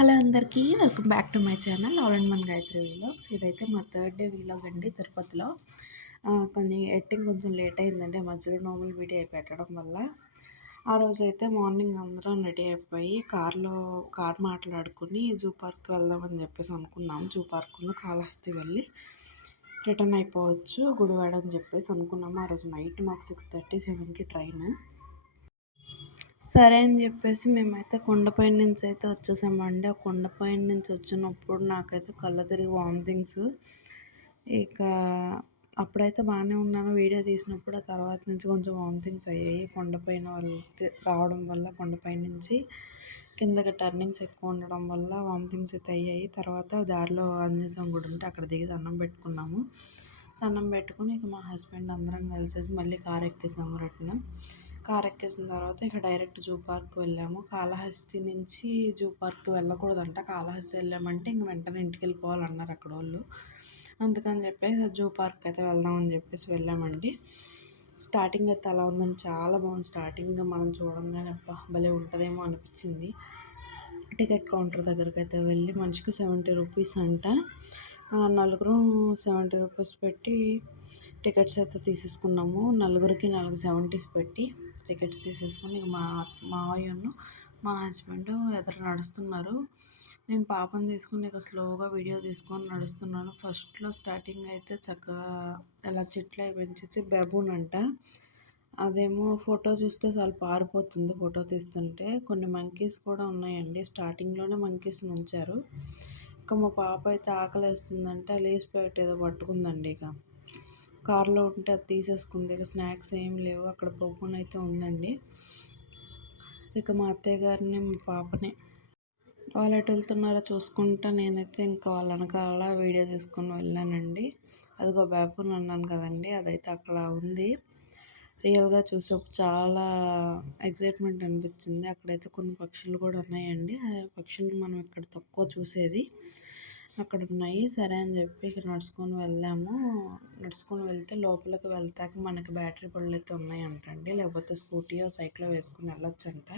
Hello అందరికీ welcome back to my channel all and one Gayatri vlogs. ఇదైతే మా third day vlog అండి తిరుపతిలో. కొన్ని ఎడిటింగ్ కొంచెం లేట్ అయిందండి మధ్యలో నార్మల్ వీడియో పెట్టడం వల్ల. ఆ రోజైతే మార్నింగ్ అందరం రెడీ అయిపోయి కార్ మాట్లాడుకుని జూ పార్క్ వెళ్దామని చెప్పేసి అనుకున్నాం. జూ పార్క్ను కాళహస్తి వెళ్ళి రిటర్న్ అయిపోవచ్చు గుడివాడ అని చెప్పేసి అనుకున్నాము. ఆ రోజు నైట్ మాకు 6:30, 7కి ట్రైన్. సరే అని చెప్పేసి మేమైతే కొండపైన నుంచి అయితే వచ్చేసామండి. ఆ కొండపైన నుంచి వచ్చినప్పుడు నాకైతే కళ్ళు తిరిగి వామిటింగ్స్. ఇక అప్పుడైతే బాగానే ఉన్నాను వీడియో తీసినప్పుడు. ఆ తర్వాత నుంచి కొంచెం వామిటింగ్స్ అయ్యాయి. కొండపైన రావడం వల్ల కొండపైన నుంచి కిందకి టర్నింగ్స్ ఎక్కువ ఉండడం వల్ల వామిటింగ్స్ అయితే అయ్యాయి. తర్వాత దారిలో ఆంజనేయ గుడి ఉంటే అక్కడ దిగి దండం పెట్టుకున్నాము. దండం పెట్టుకుని ఇక మా హస్బెండ్ అందరం కలిసేసి మళ్ళీ కార్ ఎక్కేసాము రిటర్న్. కార్ ఎక్కేసిన తర్వాత ఇక డైరెక్ట్ జూ పార్క్ వెళ్ళాము. కాళహస్తి నుంచి జూ పార్క్ వెళ్ళకూడదంట. కాళహస్తి వెళ్ళామంటే ఇంక వెంటనే ఇంటికి వెళ్ళిపోవాలన్నారు అక్కడ వాళ్ళు. అందుకని చెప్పేసి జూ పార్క్ అయితే వెళ్దామని చెప్పేసి వెళ్ళామండి. స్టార్టింగ్ అయితే అలా ఉందని చాలా బాగుంది. స్టార్టింగ్ మనం చూడంగానే భలే ఉంటుందేమో అనిపించింది. టికెట్ కౌంటర్ దగ్గరికి అయితే వెళ్ళి మనిషికి 70 రూపీస్ అంట. నలుగురు 70 రూపీస్ పెట్టి టికెట్స్ అయితే తీసేసుకున్నాము. నలుగురికి 70s పెట్టి టికెట్స్ తీసేసుకుని మా మావయ్యను మా హస్బెండ్ ఎదురు నడుస్తున్నారు. నేను పాపను తీసుకుని ఇక స్లోగా వీడియో తీసుకొని నడుస్తున్నాను. ఫస్ట్లో స్టార్టింగ్ అయితే చక్కగా ఇలా చెట్లు పెంచేసి బెబూన్ అంట. అదేమో ఫోటో చూస్తే చాలా పారిపోతుంది ఫోటో తీస్తుంటే. కొన్ని మంకీస్ కూడా ఉన్నాయండి. స్టార్టింగ్లోనే మంకీస్ని ఉంచారు. ఇక మా పాప అయితే ఆకలేస్తుందంటే లేస్ ప్యాకెట్ ఏదో పట్టుకుందండి. ఇక కార్లో ఉంటే అది తీసేసుకుంది. ఇక స్నాక్స్ ఏం లేవు. అక్కడ బొబ్బున్ అయితే ఉందండి. ఇక మా అత్తయ్య గారిని మా పాపని వాళ్ళు ఎటు వెళ్తున్నారో చూసుకుంటా నేనైతే ఇంకా వాళ్ళ వెనకాల వీడియో తీసుకొని వెళ్ళానండి. అదిగో బాబుని అన్నాను కదండి, అదైతే అక్కడ ఉంది. రియల్గా చూసేప్పుడు చాలా ఎగ్జైట్మెంట్ అనిపించింది. అక్కడైతే కొన్ని పక్షులు కూడా ఉన్నాయండి. ఆ పక్షులు మనం ఇక్కడ తక్కువ చూసేది అక్కడ ఉన్నాయి. సరే అని చెప్పి ఇక్కడ నడుచుకొని వెళ్ళాము. నడుచుకొని వెళ్తే లోపలికి వెళ్తాక మనకి బ్యాటరీ బళ్ళు అయితే ఉన్నాయంటండి. లేకపోతే స్కూటీయో సైకిల్ వేసుకుని వెళ్ళొచ్చంట.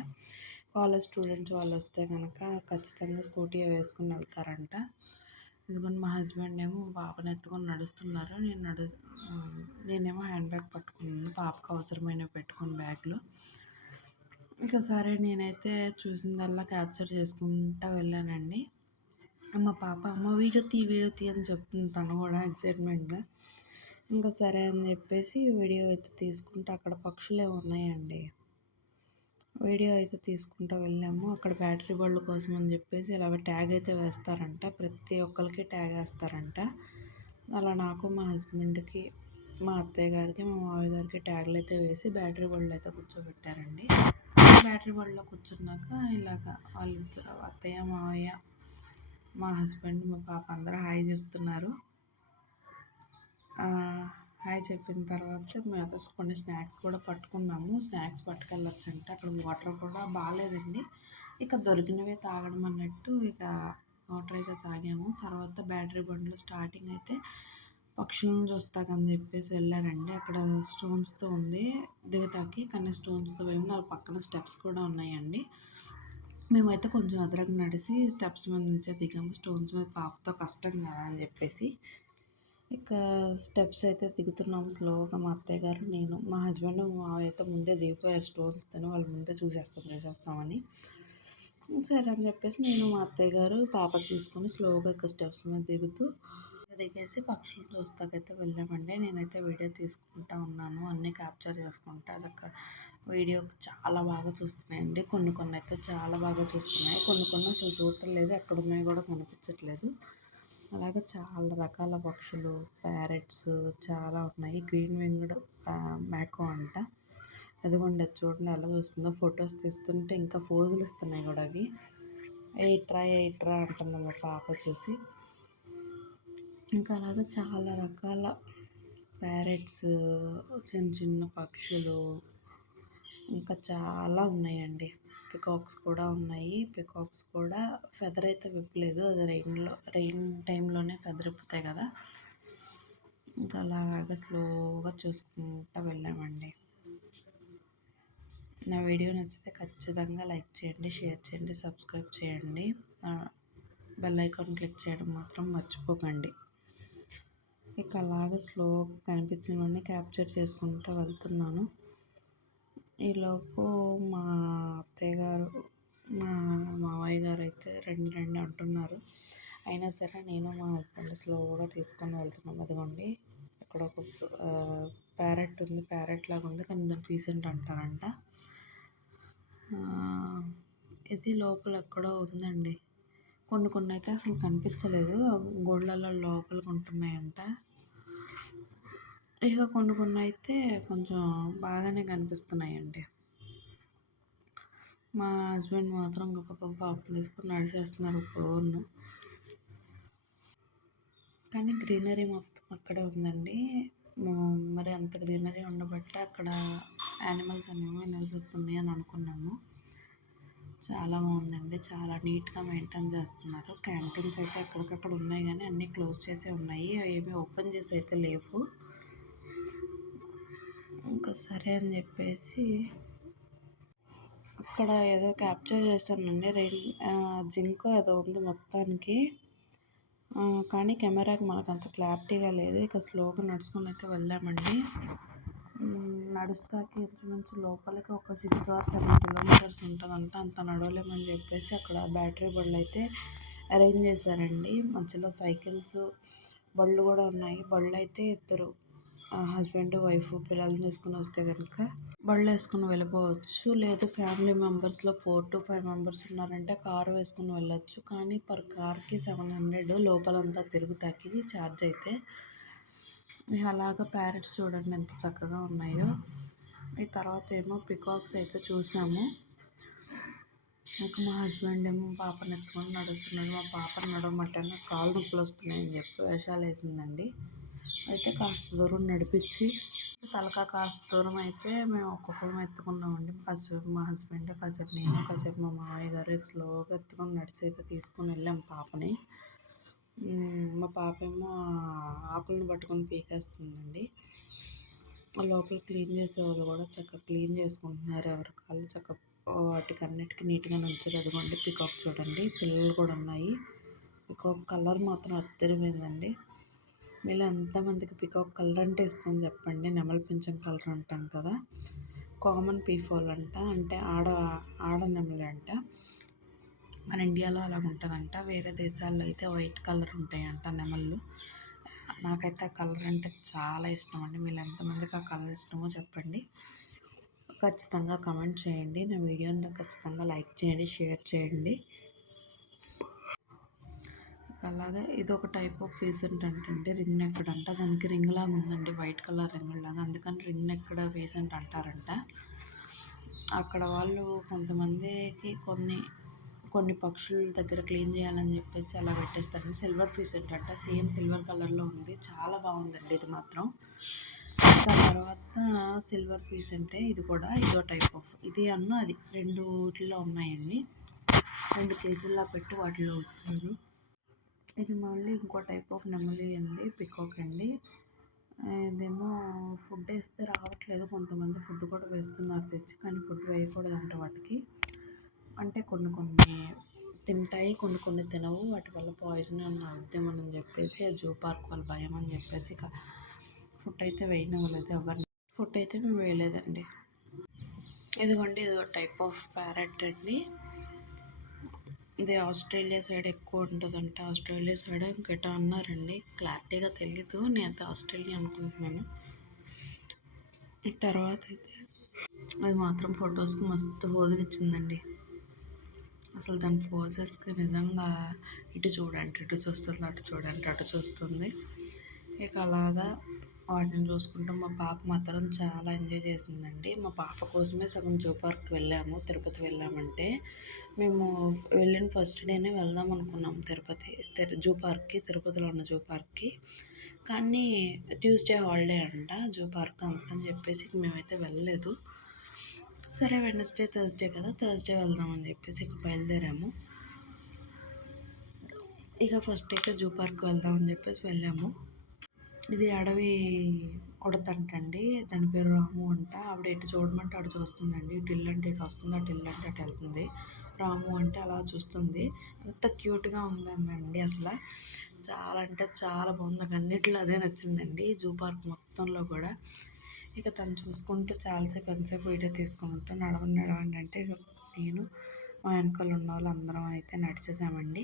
కాలేజ్ స్టూడెంట్స్ వాళ్ళు వస్తే కనుక ఖచ్చితంగా స్కూటీ వేసుకుని వెళ్తారంట. ఎందుకంటే మా హస్బెండ్ ఏమో పాపను ఎత్తుకొని నడుస్తున్నారు. నేనేమో హ్యాండ్ బ్యాగ్ పట్టుకున్నాను, పాపకు అవసరమైనవి పెట్టుకుని బ్యాగ్లో. ఇక సరే నేనైతే చూసిందల్లా క్యాప్చర్ చేసుకుంటూ వెళ్ళానండి. మా పాప అమ్మ వీడియో తీ అని చెప్తుంది తను కూడా ఎక్సైట్మెంట్గా. ఇంకా సరే అని చెప్పేసి వీడియో అయితే తీసుకుంటూ అక్కడ పక్షులే ఉన్నాయండి. వీడియో అయితే తీసుకుంటూ వెళ్ళాము. అక్కడ బ్యాటరీ బళ్ళు కోసం అని చెప్పేసి ఇలా ట్యాగ్ అయితే వేస్తారంట. ప్రతి ఒక్కరికి ట్యాగ్ వేస్తారంట. అలా నాకు మా హస్బెండ్కి మా అత్తయ్య గారికి మా మామయ్య గారికి ట్యాగ్లు అయితే వేసి బ్యాటరీ బళ్ళు అయితే కూర్చోబెట్టారండి. బ్యాటరీ బళ్ళలో కూర్చున్నాక ఇలాగ వాళ్ళిద్దరు అత్తయ్య మామయ్య మా హస్బెండ్ మా పాప అందరూ హాయ్ చెప్తున్నారు. హాయ్ చెప్పిన తర్వాత మేము కొన్ని స్నాక్స్ కూడా పట్టుకున్నాము. స్నాక్స్ పట్టుకెళ్ళొచ్చంటే అక్కడ వాటర్ కూడా బాగాలేదండి. ఇక దొరికినవే తాగడం అన్నట్టు ఇక వాటర్ అయితే తాగాము. తర్వాత బ్యాటరీ బండ్లో స్టార్టింగ్ అయితే పక్షులను చూస్తాకని చెప్పేసి వెళ్ళారండి. అక్కడ స్టోన్స్తో ఉంది దిగతాకి, కానీ స్టోన్స్తో పోయింది. ఆ పక్కన స్టెప్స్ కూడా ఉన్నాయండి. మేమైతే కొంచెం అదరకు నడిచి స్టెప్స్ మీద నుంచే దిగాము. స్టోన్స్ మీద పాపతో కష్టం కదా అని చెప్పేసి ఇక స్టెప్స్ అయితే దిగుతున్నాము స్లోగా. మా అత్తయ్య గారు నేను మా హస్బెండ్ మా అయితే ముందే దిగిపోయారు. స్టోన్స్ తిని వాళ్ళు ముందే చూసేస్తామని. సరే అని చెప్పేసి నేను మా అత్తయ్య గారు పాప తీసుకొని స్లోగా ఇక స్టెప్స్ మీద దిగేసి పక్షులు చూస్తాకైతే వెళ్ళామండి. నేనైతే వీడియో తీసుకుంటా ఉన్నాను, అన్నీ క్యాప్చర్ చేసుకుంటా. వీడియో చాలా బాగా చూస్తున్నాయండి. కొన్ని అయితే చాలా బాగా చూస్తున్నాయి. కొన్ని అసలు చూడటం లేదు, ఎక్కడ ఉన్నాయో కూడా కనిపించట్లేదు. అలాగే చాలా రకాల పక్షులు, ప్యారెట్స్ చాలా ఉన్నాయి. గ్రీన్ వింగ్డ్ మ్యాకో అంట. అదిగోండి అది చూడండి ఎలా చూస్తుందో. ఫొటోస్ తీస్తుంటే ఇంకా ఫోజులు ఇస్తున్నాయి కూడా అవి. ఎయిట్రా అంటుంది మా పాప చూసి. ఇంకా అలాగే చాలా రకాల ప్యారెట్స్, చిన్న చిన్న పక్షులు ఇంకా చాలా ఉన్నాయండి. పికాక్స్ కూడా ఉన్నాయి. పికాక్స్ కూడా ఫెదర్ అయితే విప్పలేదు, అది రెయిన్ టైంలోనే ఫెదర్ విప్పుతాయి కదా. ఇంకా అలాగా స్లోగా చూసుకుంటూ వెళ్ళామండి. నా వీడియో నచ్చితే ఖచ్చితంగా లైక్ చేయండి, షేర్ చేయండి, సబ్స్క్రైబ్ చేయండి. బెల్ ఐకాన్ క్లిక్ చేయడం మాత్రం మర్చిపోకండి. ఇక అలాగే స్లోగా కనిపించినవన్నీ క్యాప్చర్ చేసుకుంటూ వెళ్తున్నాను. ఈలోపు మా అత్తయ్య గారు మా మావయ్య గారు అయితే రండి రండి అంటున్నారు. అయినా సరే నేను మా హస్బెండ్ స్లోగా తీసుకొని వెళ్తున్నాం. అదిగోండి ఇక్కడ ఒక ప్యారెట్ ఉంది, ప్యారెట్ లాగా ఉంది కానీ దాన్ని ఫీసెంట్ అంటారంట. ఇది లోపల ఎక్కడో ఉందండి. కొన్ని కొన్ని అయితే అసలు కనిపించలేదు, గోళ్ళలో లోపలికి ఉంటున్నాయంట. ఇక కొన్ని కొన్ని అయితే కొంచెం బాగానే కనిపిస్తున్నాయండి. మా హస్బెండ్ మాత్రం గొప్ప గొప్ప పాపం తీసుకొని నడిచేస్తున్నారు ఫోన్. కానీ గ్రీనరీ మొత్తం అక్కడే ఉందండి. మరి అంత గ్రీనరీ ఉండబట్టి అక్కడ యానిమల్స్ అనేవి నివసిస్తున్నాయి అని అనుకున్నాము. చాలా బాగుందండి, చాలా నీట్గా మెయింటైన్ చేస్తున్నారు. క్యాంటీన్స్ అయితే ఎక్కడికక్కడ ఉన్నాయి కానీ అన్నీ క్లోజ్ చేసే ఉన్నాయి, ఏమీ ఓపెన్ చేసి అయితే లేవు. ఇంకా సరే అని చెప్పేసి అక్కడ ఏదో క్యాప్చర్ చేశానండి. జింక్ ఏదో ఉంది మొత్తానికి, కానీ కెమెరాకి మనకు అంత క్లారిటీగా లేదు. ఇక స్లోగా నడుచుకుని అయితే వెళ్ళామండి. నడుస్తాకి ఇంచుమించు లోపలికి ఒక 6 or 7 kilometers ఉంటుందంట. అంత నడవలేమని చెప్పేసి అక్కడ బ్యాటరీ బళ్ళు అయితే అరేంజ్ చేశారండి. మధ్యలో సైకిల్స్ బళ్ళు కూడా ఉన్నాయి. బళ్ళు అయితే ఇద్దరు హస్బెండ్ వైఫ్ పిల్లల్ని తీసుకుని వస్తే కనుక బళ్ళు వేసుకుని వెళ్ళిపోవచ్చు. లేదు ఫ్యామిలీ మెంబర్స్లో 4 to 5 members ఉన్నారంటే కారు వేసుకుని వెళ్ళొచ్చు. కానీ పర్ కార్కి 700 లోపలంతా తిరుగుతాకి ఛార్జ్ అయితే. అలాగా ప్యారెట్స్ చూడండి ఎంత చక్కగా ఉన్నాయో. ఈ తర్వాత ఏమో పికాక్స్ అయితే చూసాము. ఇంకా మా హస్బెండ్ ఏమో పాపను ఎత్తుకొని నడుస్తున్నాడు. మా పాపను నడవమంటే నాకు కాళ్ళు నొప్పులు వస్తున్నాయని చెప్పి వేషాలు వేసిందండి. అయితే కాస్త దూరం నడిపించి తలకా కాస్త దూరం అయితే మేము ఒక్కొక్కరం ఎత్తుకున్నామండి. కాసేపు మా హస్బెండ్, కాసేపు నేను, కాసేపు మా మామయ్య గారు స్లోగా ఎత్తుకొని నడిచి అయితే తీసుకొని వెళ్ళాం పాపని. మా పాప ఏమో ఆకులను పట్టుకొని పీకేస్తుందండి. లోపల క్లీన్ చేసేవాళ్ళు కూడా చక్కగా క్లీన్ చేసుకుంటున్నారు. ఎవరి కాళ్ళు చక్కగా వాటికి అన్నిటికీ నీట్గా ఉంచారు. అదిగోండి పికాక్ చూడండి, పిల్లలు కూడా ఉన్నాయి. పికాక్ కలర్ మాత్రం అద్దరిపోయిందండి. మీలో ఎంతమందికి పికాక్ కలర్ అంటే ఇష్టం చెప్పండి. నెమలి పింఛం కలర్ అంటాం కదా, కామన్ పీఫాల్ అంట, అంటే ఆడ నెమలి అంట. మన ఇండియాలో అలా ఉంటుందంట. వేరే దేశాల్లో అయితే వైట్ కలర్ ఉంటాయంట నెమళ్ళు. నాకైతే ఆ కలర్ అంటే చాలా ఇష్టం అండి. మీరు ఎంతమందికి ఆ కలర్ ఇష్టమో చెప్పండి, ఖచ్చితంగా కమెంట్ చేయండి. నా వీడియోని ఖచ్చితంగా లైక్ చేయండి, షేర్ చేయండి. అలాగే ఇది ఒక టైప్ ఆఫ్ ఫీసెంట్ అంటే రింగ్ నెక్డ్ అంట. దానికి రింగ్ లాగా ఉందండి, వైట్ కలర్ రింగ్ లాగా, అందుకని రింగ్ నెక్డ్ ఫీసెంట్ అంటారంట. అక్కడ వాళ్ళు కొంతమందికి కొన్ని పక్షుల దగ్గర క్లీన్ చేయాలని చెప్పేసి అలా పెట్టేస్తారు. సిల్వర్ ఫీసెంట్ అంట, సేమ్ సిల్వర్ కలర్లో ఉంది, చాలా బాగుందండి ఇది మాత్రం. తర్వాత సిల్వర్ ఫీసెంటే ఇది కూడా, ఇదో టైప్ ఆఫ్, ఇది అది 2 వీటిల్లో ఉన్నాయండి. 2 kgs పెట్టి వాటిలో వచ్చారు. ఇది మళ్ళీ ఇంకో టైప్ ఆఫ్ నెమలి అండి, పికాక్ అండి. ఇదేమో ఫుడ్ వేస్తే రావట్లేదు. కొంతమంది ఫుడ్ కూడా వేస్తున్నారు తెచ్చి, కానీ ఫుడ్ వేయకూడదంట వాటికి. అంటే కొన్ని తింటాయి, కొన్ని తినవు. వాటి వల్ల పాయిజన్ ఏమన్నా అవుతామని చెప్పేసి ఆ జూ పార్క్ వాళ్ళ భయం అని చెప్పేసి ఫుడ్ అయితే వేయనివ్వలేదు ఎవరిని. ఫుడ్ అయితే మేము వేయలేదండి. ఇదిగోండి ఇది ఒక టైప్ ఆఫ్ ప్యారెట్ అండి. ఇది ఆస్ట్రేలియా సైడ్ ఎక్కువ ఉంటుందంట. ఆస్ట్రేలియా సైడ్ ఇంకట అన్నారండి, క్లారిటీగా తెలీదు. నేనైతే ఆస్ట్రేలియా అనుకుంటున్నాను. తర్వాత అయితే అది మాత్రం ఫొటోస్కి మస్తు పోజులు ఇచ్చిందండి. అసలు దాని పోజెస్కి నిజంగా ఇటు చూడండి ఇటు చూస్తుంది, అటు చూడండి అటు చూస్తుంది. ఇక అలాగా వాటిని చూసుకుంటూ మా పాప మాత్రం చాలా ఎంజాయ్ చేసిందండి. మా పాప కోసమే సగం జూ పార్క్ వెళ్ళాము. తిరుపతి వెళ్ళామంటే మేము వెళ్ళిన ఫస్ట్ డేనే వెళ్దాం అనుకున్నాం జూ పార్క్కి, తిరుపతిలో ఉన్న జూ పార్క్కి. కానీ ట్యూస్డే హాలిడే అంట జూ పార్క్, అందుకని చెప్పేసి మేమైతే వెళ్ళలేదు. సరే వెడ్నెస్డే థర్స్డే కదా, థర్స్డే వెళ్దామని చెప్పేసి ఇక బయలుదేరాము. ఇక ఫస్ట్ అయితే జూ పార్క్ వెళ్దామని చెప్పేసి వెళ్ళాము. ఇది ఉడతంటండి. దాని పేరు రాము అంట. ఆవిడ ఎటు చూడమంటే అటు చూస్తుందండి. ఇటు ఇల్లంటే ఇటు వస్తుంది, అటు ఇల్లంటే అటు వెళ్తుంది. రాము అంటే అలా చూస్తుంది. ఎంత క్యూట్గా ఉందండి అసలు. చాలా అంటే చాలా బాగుంది. నాకు అన్నిట్లో అదే నచ్చిందండి జూ పార్క్ మొత్తంలో కూడా. ఇక తను చూసుకుంటూ చాలాసేపు ఎంతసేపు వీడియో తీసుకుంటూ నడవండి నడవండి అంటే ఇక నేను మా వెనకాల ఉన్న వాళ్ళు అందరం అయితే నడిచేసామండి.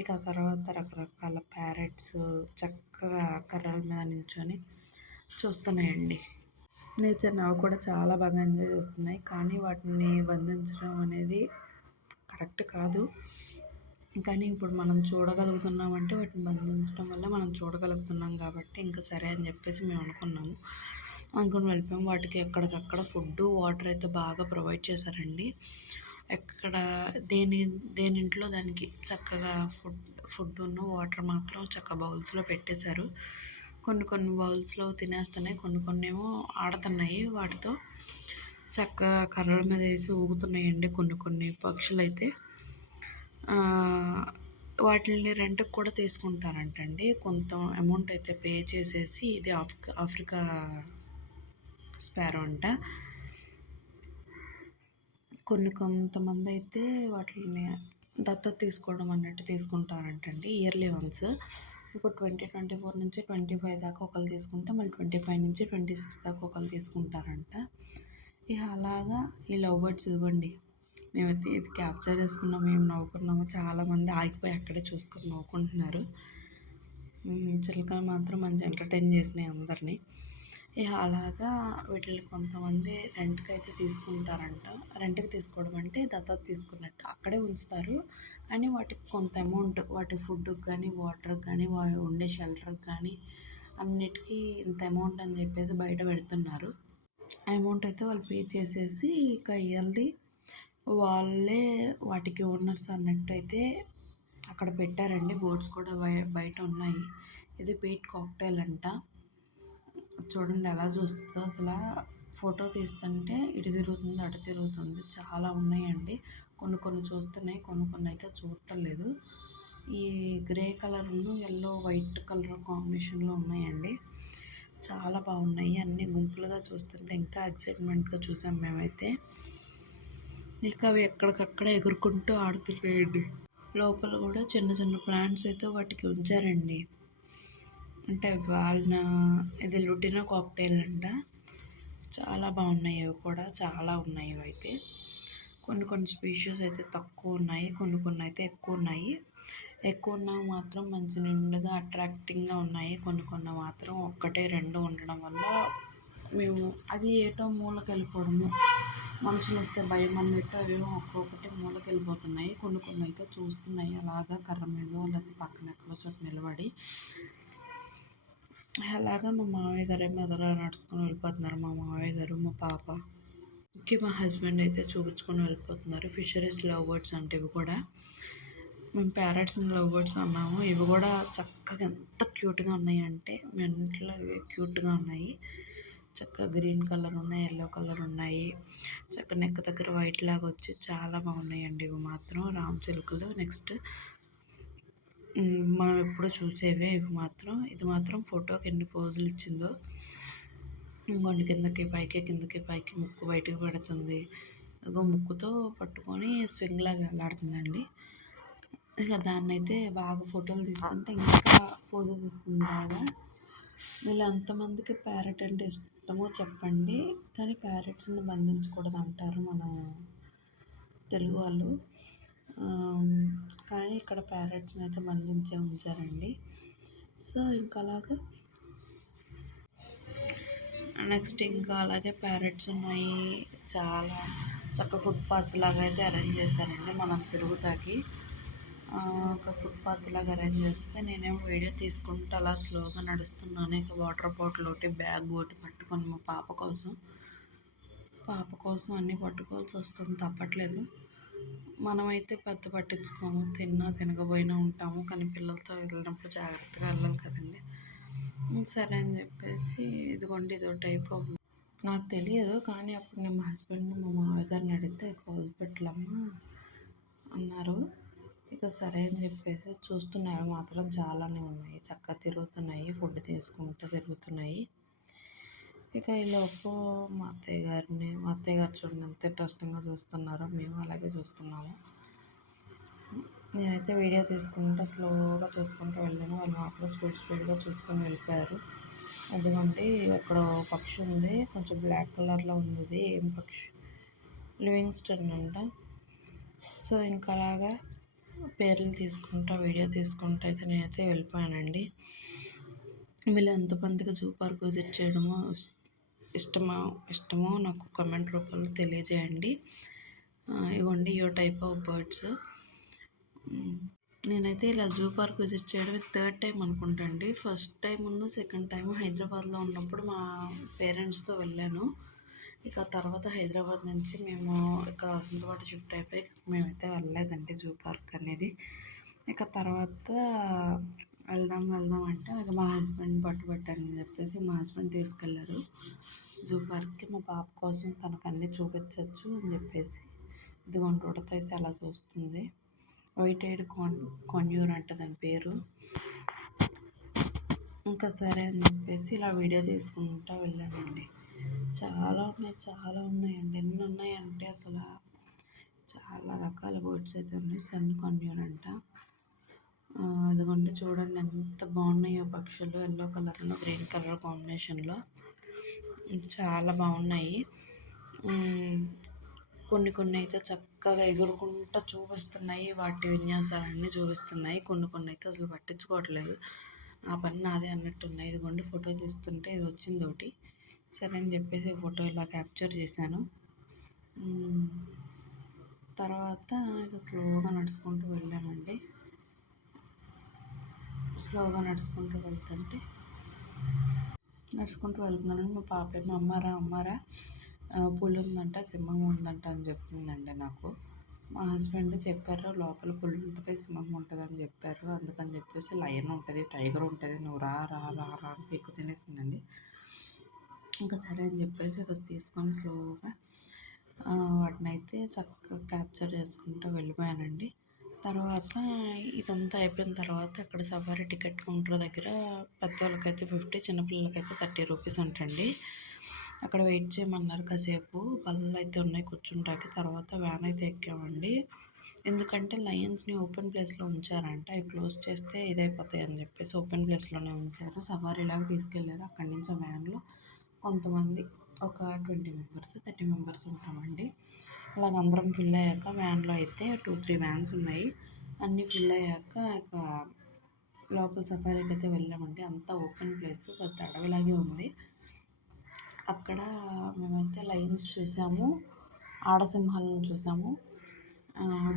ఇక ఆ తర్వాత రకరకాల ప్యారెట్స్ చక్కగా కర్రల మీద నించొని చూస్తున్నాయండి. నేచర్ని అవి కూడా చాలా బాగా ఎంజాయ్ చేస్తున్నాయి. కానీ వాటిని బంధించడం అనేది కరెక్ట్ కాదు. కానీ ఇప్పుడు మనం చూడగలుగుతున్నామంటే వాటిని బంధించడం వల్ల మనం చూడగలుగుతున్నాం కాబట్టి ఇంకా సరే అని చెప్పేసి మేము అనుకున్నాము. అనుకుని వెళ్ళిపోయాము. వాటికి ఎక్కడికక్కడ ఫుడ్డు వాటర్ అయితే బాగా ప్రొవైడ్ చేశారండి. ఎక్కడ దేని ఇంట్లో దానికి చక్కగా ఫుడ్డును వాటర్ మాత్రం చక్కగా బౌల్స్లో పెట్టేశారు. కొన్ని బౌల్స్లో తినేస్తున్నాయి, కొన్ని ఏమో ఆడుతున్నాయి వాటితో. చక్కగా కర్రల మీద వేసి ఊగుతున్నాయండి కొన్ని పక్షులు అయితే. వాటిని రెంట్కి కూడా తీసుకుంటారంటండి. కొంత అమౌంట్ అయితే పే చేసేసి. ఇది ఆఫ్రికా స్పారో అంట. కొంతమంది అయితే వాటిని దత్తత తీసుకోవడం అన్నట్టు తీసుకుంటారంటండి ఇయర్లీ వన్స్. ఇప్పుడు 2024 నుంచి 25 దాకా ఒకరు తీసుకుంటే మళ్ళీ 25 నుంచి 26 దాకా ఒకరు తీసుకుంటారంట. ఇక అలాగా ఈ లవ్ బర్డ్స్ ఇదిగోండి. మేమైతే ఇది క్యాప్చర్ చేసుకున్నాము, మేము నవ్వుకున్నాము. చాలామంది ఆగిపోయి అక్కడే చూసుకొని నవ్వుకుంటున్నారు. చిలుకలు మాత్రం మంచి ఎంటర్టైన్ చేసినాయి అందరినీ. ఇక అలాగా వీటిని కొంతమంది రెంట్కి అయితే తీసుకుంటారంట. రెంట్కి తీసుకోవడం అంటే దత్తత తీసుకున్నట్టు అక్కడే ఉంచుతారు. కానీ వాటికి కొంత అమౌంట్ వాటి ఫుడ్కి కానీ వాటర్కి కానీ ఉండే షెల్టర్కి కానీ అన్నిటికీ ఇంత అమౌంట్ అని చెప్పేసి బయట పెడుతున్నారు. ఆ అమౌంట్ అయితే వాళ్ళు పే చేసేసి ఇక ఇయర్లీ వాళ్ళే వాటికి ఓనర్స్ అన్నట్టు అయితే అక్కడ పెట్టారండి. బోర్డ్స్ కూడా బయట ఉన్నాయి. ఇది బీట్ కాక్టైల్ అంట. చూడండి ఎలా చూస్తుందో అసలు. ఫోటో తీస్తుంటే ఇటు తిరుగుతుంది, అటు తిరుగుతుంది. చాలా ఉన్నాయండి. కొన్ని చూస్తున్నాయి, కొన్ని అయితే చూడటం లేదు. ఈ గ్రే కలర్ను ఎల్లో వైట్ కలర్ కాంబినేషన్లో ఉన్నాయండి. చాలా బాగున్నాయి. అన్నీ గుంపులుగా చూస్తుంటే ఇంకా ఎక్సైట్మెంట్గా చూసాం మేమైతే. ఇక అవి ఎక్కడికక్కడ ఎగురుకుంటూ ఆడుతున్నాయండి. లోపల కూడా చిన్న ప్లాంట్స్ అయితే వాటికి ఉంచారండి. అంటే ఇది లుటినో కాక్టైల్ అంట. చాలా బాగున్నాయి. అవి కూడా చాలా ఉన్నాయి. ఇవైతే కొన్ని స్పీషీస్ అయితే తక్కువ ఉన్నాయి, కొన్ని అయితే ఎక్కువ ఉన్నాయి. ఎక్కువ ఉన్నవి మాత్రం మంచి నిండుగా అట్రాక్టింగ్గా ఉన్నాయి. కొన్ని మాత్రం ఒక్కటే రెండు ఉండడం వల్ల మేము అవి ఏటో మూలకి వెళ్ళిపోవడము, మనుషులు వస్తే భయం అన్నట్టు అవి ఒక్కొక్కటి మూలకి వెళ్ళిపోతున్నాయి. కొన్ని అయితే చూస్తున్నాయి అలాగా కర్ర మీదో లేకపోతే పక్కన ఎక్కడో చోట నిలబడి. అలాగా మా మామయ్య గారు ఎదురుగా నడుచుకొని వెళ్ళిపోతున్నారు. మా మామయ్య గారు, మా పాప, మా హస్బెండ్ అయితే చూపించుకొని వెళ్ళిపోతున్నారు. ఫిషరీస్ లవ్ బర్డ్స్ అంటే ఇవి కూడా. మేము ప్యారెట్స్ అండ్ లవ్ బర్డ్స్ అన్నాము. ఇవి కూడా చక్కగా ఎంత క్యూట్గా ఉన్నాయి అంటే మీ ఇంట్లో ఇవి క్యూట్గా ఉన్నాయి. చక్కగా గ్రీన్ కలర్ ఉన్నాయి, ఎల్లో కలర్ ఉన్నాయి. చక్కగా నెక్ దగ్గర వైట్ లాగా వచ్చి చాలా బాగున్నాయండి. ఇవి మాత్రం రామచిలుకలు. నెక్స్ట్ మనం ఎప్పుడు చూసేవే ఇవి మాత్రం. ఇది మాత్రం ఫోటోకి ఎన్ని పోజులు ఇచ్చిందో. ఇంకొండి కిందకి పైకి ముక్కు బయటకు పెడుతుంది. ఇదిగో ముక్కుతో పట్టుకొని స్వింగ్ లాగా వెళ్ళాడుతుందండి. ఇక దాన్ని అయితే బాగా ఫోటోలు తీసుకుంటే ఇంకా పోజులు తీసుకుంది బాగా. వీళ్ళు ఎంతమందికి ప్యారెట్ అంటే ఇష్టమో చెప్పండి. కానీ ప్యారెట్స్ని బంధించకూడదు అంటారు మన తెలుగు వాళ్ళు. కానీ ఇక్కడ ప్యారెట్స్ని అయితే బంధించే ఉంచారండి. సో ఇంకా అలాగా నెక్స్ట్ ఇంకా అలాగే ప్యారెట్స్ ఉన్నాయి. చాలా చక్క ఫుట్పాత్ లాగా అయితే అరేంజ్ చేస్తారండి మనం తిరుగుతాకి. ఒక ఫుట్పాత్ లాగా అరేంజ్ చేస్తే నేనేమో వీడియో తీసుకుంటూ అలా స్లోగా నడుస్తున్నాను. ఇక వాటర్ బాటిల్ ఒకటి, బ్యాగ్ ఒకటి పట్టుకొని మా పాప కోసం అన్నీ పట్టుకోవాల్సి వస్తుంది, తప్పట్లేదు. మనమైతే పెద్ద పట్టించుకోము, తినకపోయినా ఉంటాము. కానీ పిల్లలతో వెళ్ళినప్పుడు జాగ్రత్తగా వెళ్ళాలి కదండి. సరే అని చెప్పేసి ఇదిగోండి ఇదో టైప్ ఆఫ్. నాకు తెలియదు, కానీ అప్పుడు నేను మా హస్బెండ్ని మా మామయ్య గారిని అడిగితే వదిలిపెట్టలమ్మా అన్నారు. ఇక సరే అని చెప్పేసి చూస్తున్నాయి. మాత్రం చాలానే ఉన్నాయి. చక్కగా తిరుగుతున్నాయి, ఫుడ్ తీసుకుంటూ తిరుగుతున్నాయి. ఇక ఈలోపు మా అత్తయ్య గారు చూడండి ఎంత ఇంట్రెస్టింగ్గా చూస్తున్నారో, మేము అలాగే చూస్తున్నాము. నేనైతే వీడియో తీసుకుంటా స్లోగా చూసుకుంటూ వెళ్ళాను. వాళ్ళు మాత్రం స్పీడ్గా చూసుకొని వెళ్ళిపోయారు. అదిగోండి అక్కడ పక్షి ఉంది, కొంచెం బ్లాక్ కలర్లో ఉంది. అది ఏం పక్షి? లివింగ్స్టన్ అంట. సో ఇంకా అలాగా పేర్లు తీసుకుంటా వీడియో తీసుకుంటా అయితే నేనైతే వెళ్ళిపోయానండి. వీళ్ళు ఎంతమందికి జూ పార్క్ విజిట్ చేయడమో ఇష్టమో నాకు కమెంట్ రూపంలో తెలియజేయండి. ఇవ్వండి యో టైప్ ఆఫ్ బర్డ్స్. నేనైతే ఇలా జూ పార్క్ విజిట్ చేయడం థర్డ్ టైం అనుకుంటా అండి. ఫస్ట్ టైం సెకండ్ టైం హైదరాబాద్లో ఉన్నప్పుడు మా పేరెంట్స్తో వెళ్ళాను. ఇక తర్వాత హైదరాబాద్ నుంచి మేము ఇక్కడ వసంతపాట షిఫ్ట్ అయిపోయి మేమైతే వెళ్ళలేదండి జూ పార్క్ అనేది. ఇక తర్వాత వెళ్దాం అంటే ఇక మా హస్బెండ్ పట్టుబట్టానని చెప్పేసి మా హస్బెండ్ తీసుకెళ్ళారు జూ పార్క్కి. మా పాప కోసం తనకు అన్నీ చూపించవచ్చు అని చెప్పేసి. ఇదిగోండి ఉడత అయితే అలా చూస్తుంది. వైట్ ఎయిడ్ కాన్యూర్ అంట దాని పేరు. ఇంకా సరే అని చెప్పేసి ఇలా వీడియో తీసుకుంటూ వెళ్ళానండి. చాలా ఉన్నాయండి. ఎన్ని ఉన్నాయంటే అసలు చాలా రకాల బర్డ్స్ అయితే ఉన్నాయి. సన్ కాన్యూర్ అంట. అదిగోండి చూడండి ఎంత బాగున్నాయో పక్షులు. ఎల్లో కలర్లో గ్రీన్ కలర్ కాంబినేషన్లో చాలా బాగున్నాయి. కొన్ని అయితే చక్కగా ఎగురుకుంటూ చూపిస్తున్నాయి, వాటి విన్యాసాలన్నీ చూపిస్తున్నాయి. కొన్ని అయితే అసలు పట్టించుకోవట్లేదు, నా పని నాదే అన్నట్టున్నాయి. ఇదిగోండి ఫోటో తీస్తుంటే ఇది వచ్చింది ఒకటి. సరే అని చెప్పేసి ఫోటో ఇలా క్యాప్చర్ చేశాను. తర్వాత ఇక స్లోగా నడుచుకుంటూ వెళ్ళామండి. స్లోగా నడుచుకుంటూ వెళ్తున్నాను. మా పాప ఏమో అమ్మారా పులి ఉందంట, సింహం ఉందంట అని చెప్తుందండి నాకు. మా హస్బెండ్ చెప్పారు లోపల పులి ఉంటుంది, సింహం ఉంటుంది అని చెప్పారు. అందుకని చెప్పేసి లయన్ ఉంటుంది, టైగర్ ఉంటుంది, నువ్వు రా అని పీక్కు తినేసిందండి. ఇంకా సరే అని చెప్పేసి ఇక తీసుకొని స్లోగా వాటిని అయితే చక్కగా క్యాప్చర్ చేసుకుంటూ వెళ్ళిపోయానండి. తర్వాత ఇదంతా అయిపోయిన తర్వాత అక్కడ సఫారీ టికెట్ కౌంటర్ దగ్గర పెద్దవాళ్ళకైతే 50, చిన్నపిల్లలకైతే 30 రూపీస్ అంటండి. అక్కడ వెయిట్ చేయమన్నారు కాసేపు. బల్లలు అయితే ఉన్నాయి కూర్చుంటాకి. తర్వాత వ్యాన్ అయితే ఎక్కామండి. ఎందుకంటే లయన్స్ని ఓపెన్ ప్లేస్లో ఉంచారంట, అవి క్లోజ్ చేస్తే ఇదైపోతాయి అని చెప్పేసి ఓపెన్ ప్లేస్లోనే ఉంచారు. సఫారీలాగా తీసుకెళ్ళారు. అక్కడి నుంచి ఆ వ్యాన్లో కొంతమంది ఒక 20 మెంబర్స్ 30 మెంబర్స్ ఉంటామండి. అలాగ అందరం ఫిల్ అయ్యాక వ్యాన్లో అయితే 2-3 వ్యాన్స్ ఉన్నాయి. అన్నీ ఫిల్ అయ్యాక ఇక లోపల సఫారీకి అయితే వెళ్ళామండి. అంతా ఓపెన్ ప్లేస్, పెద్ద అడవిలాగే ఉంది. అక్కడ మేమైతే లయన్స్ చూసాము, ఆడసింహాలను చూసాము,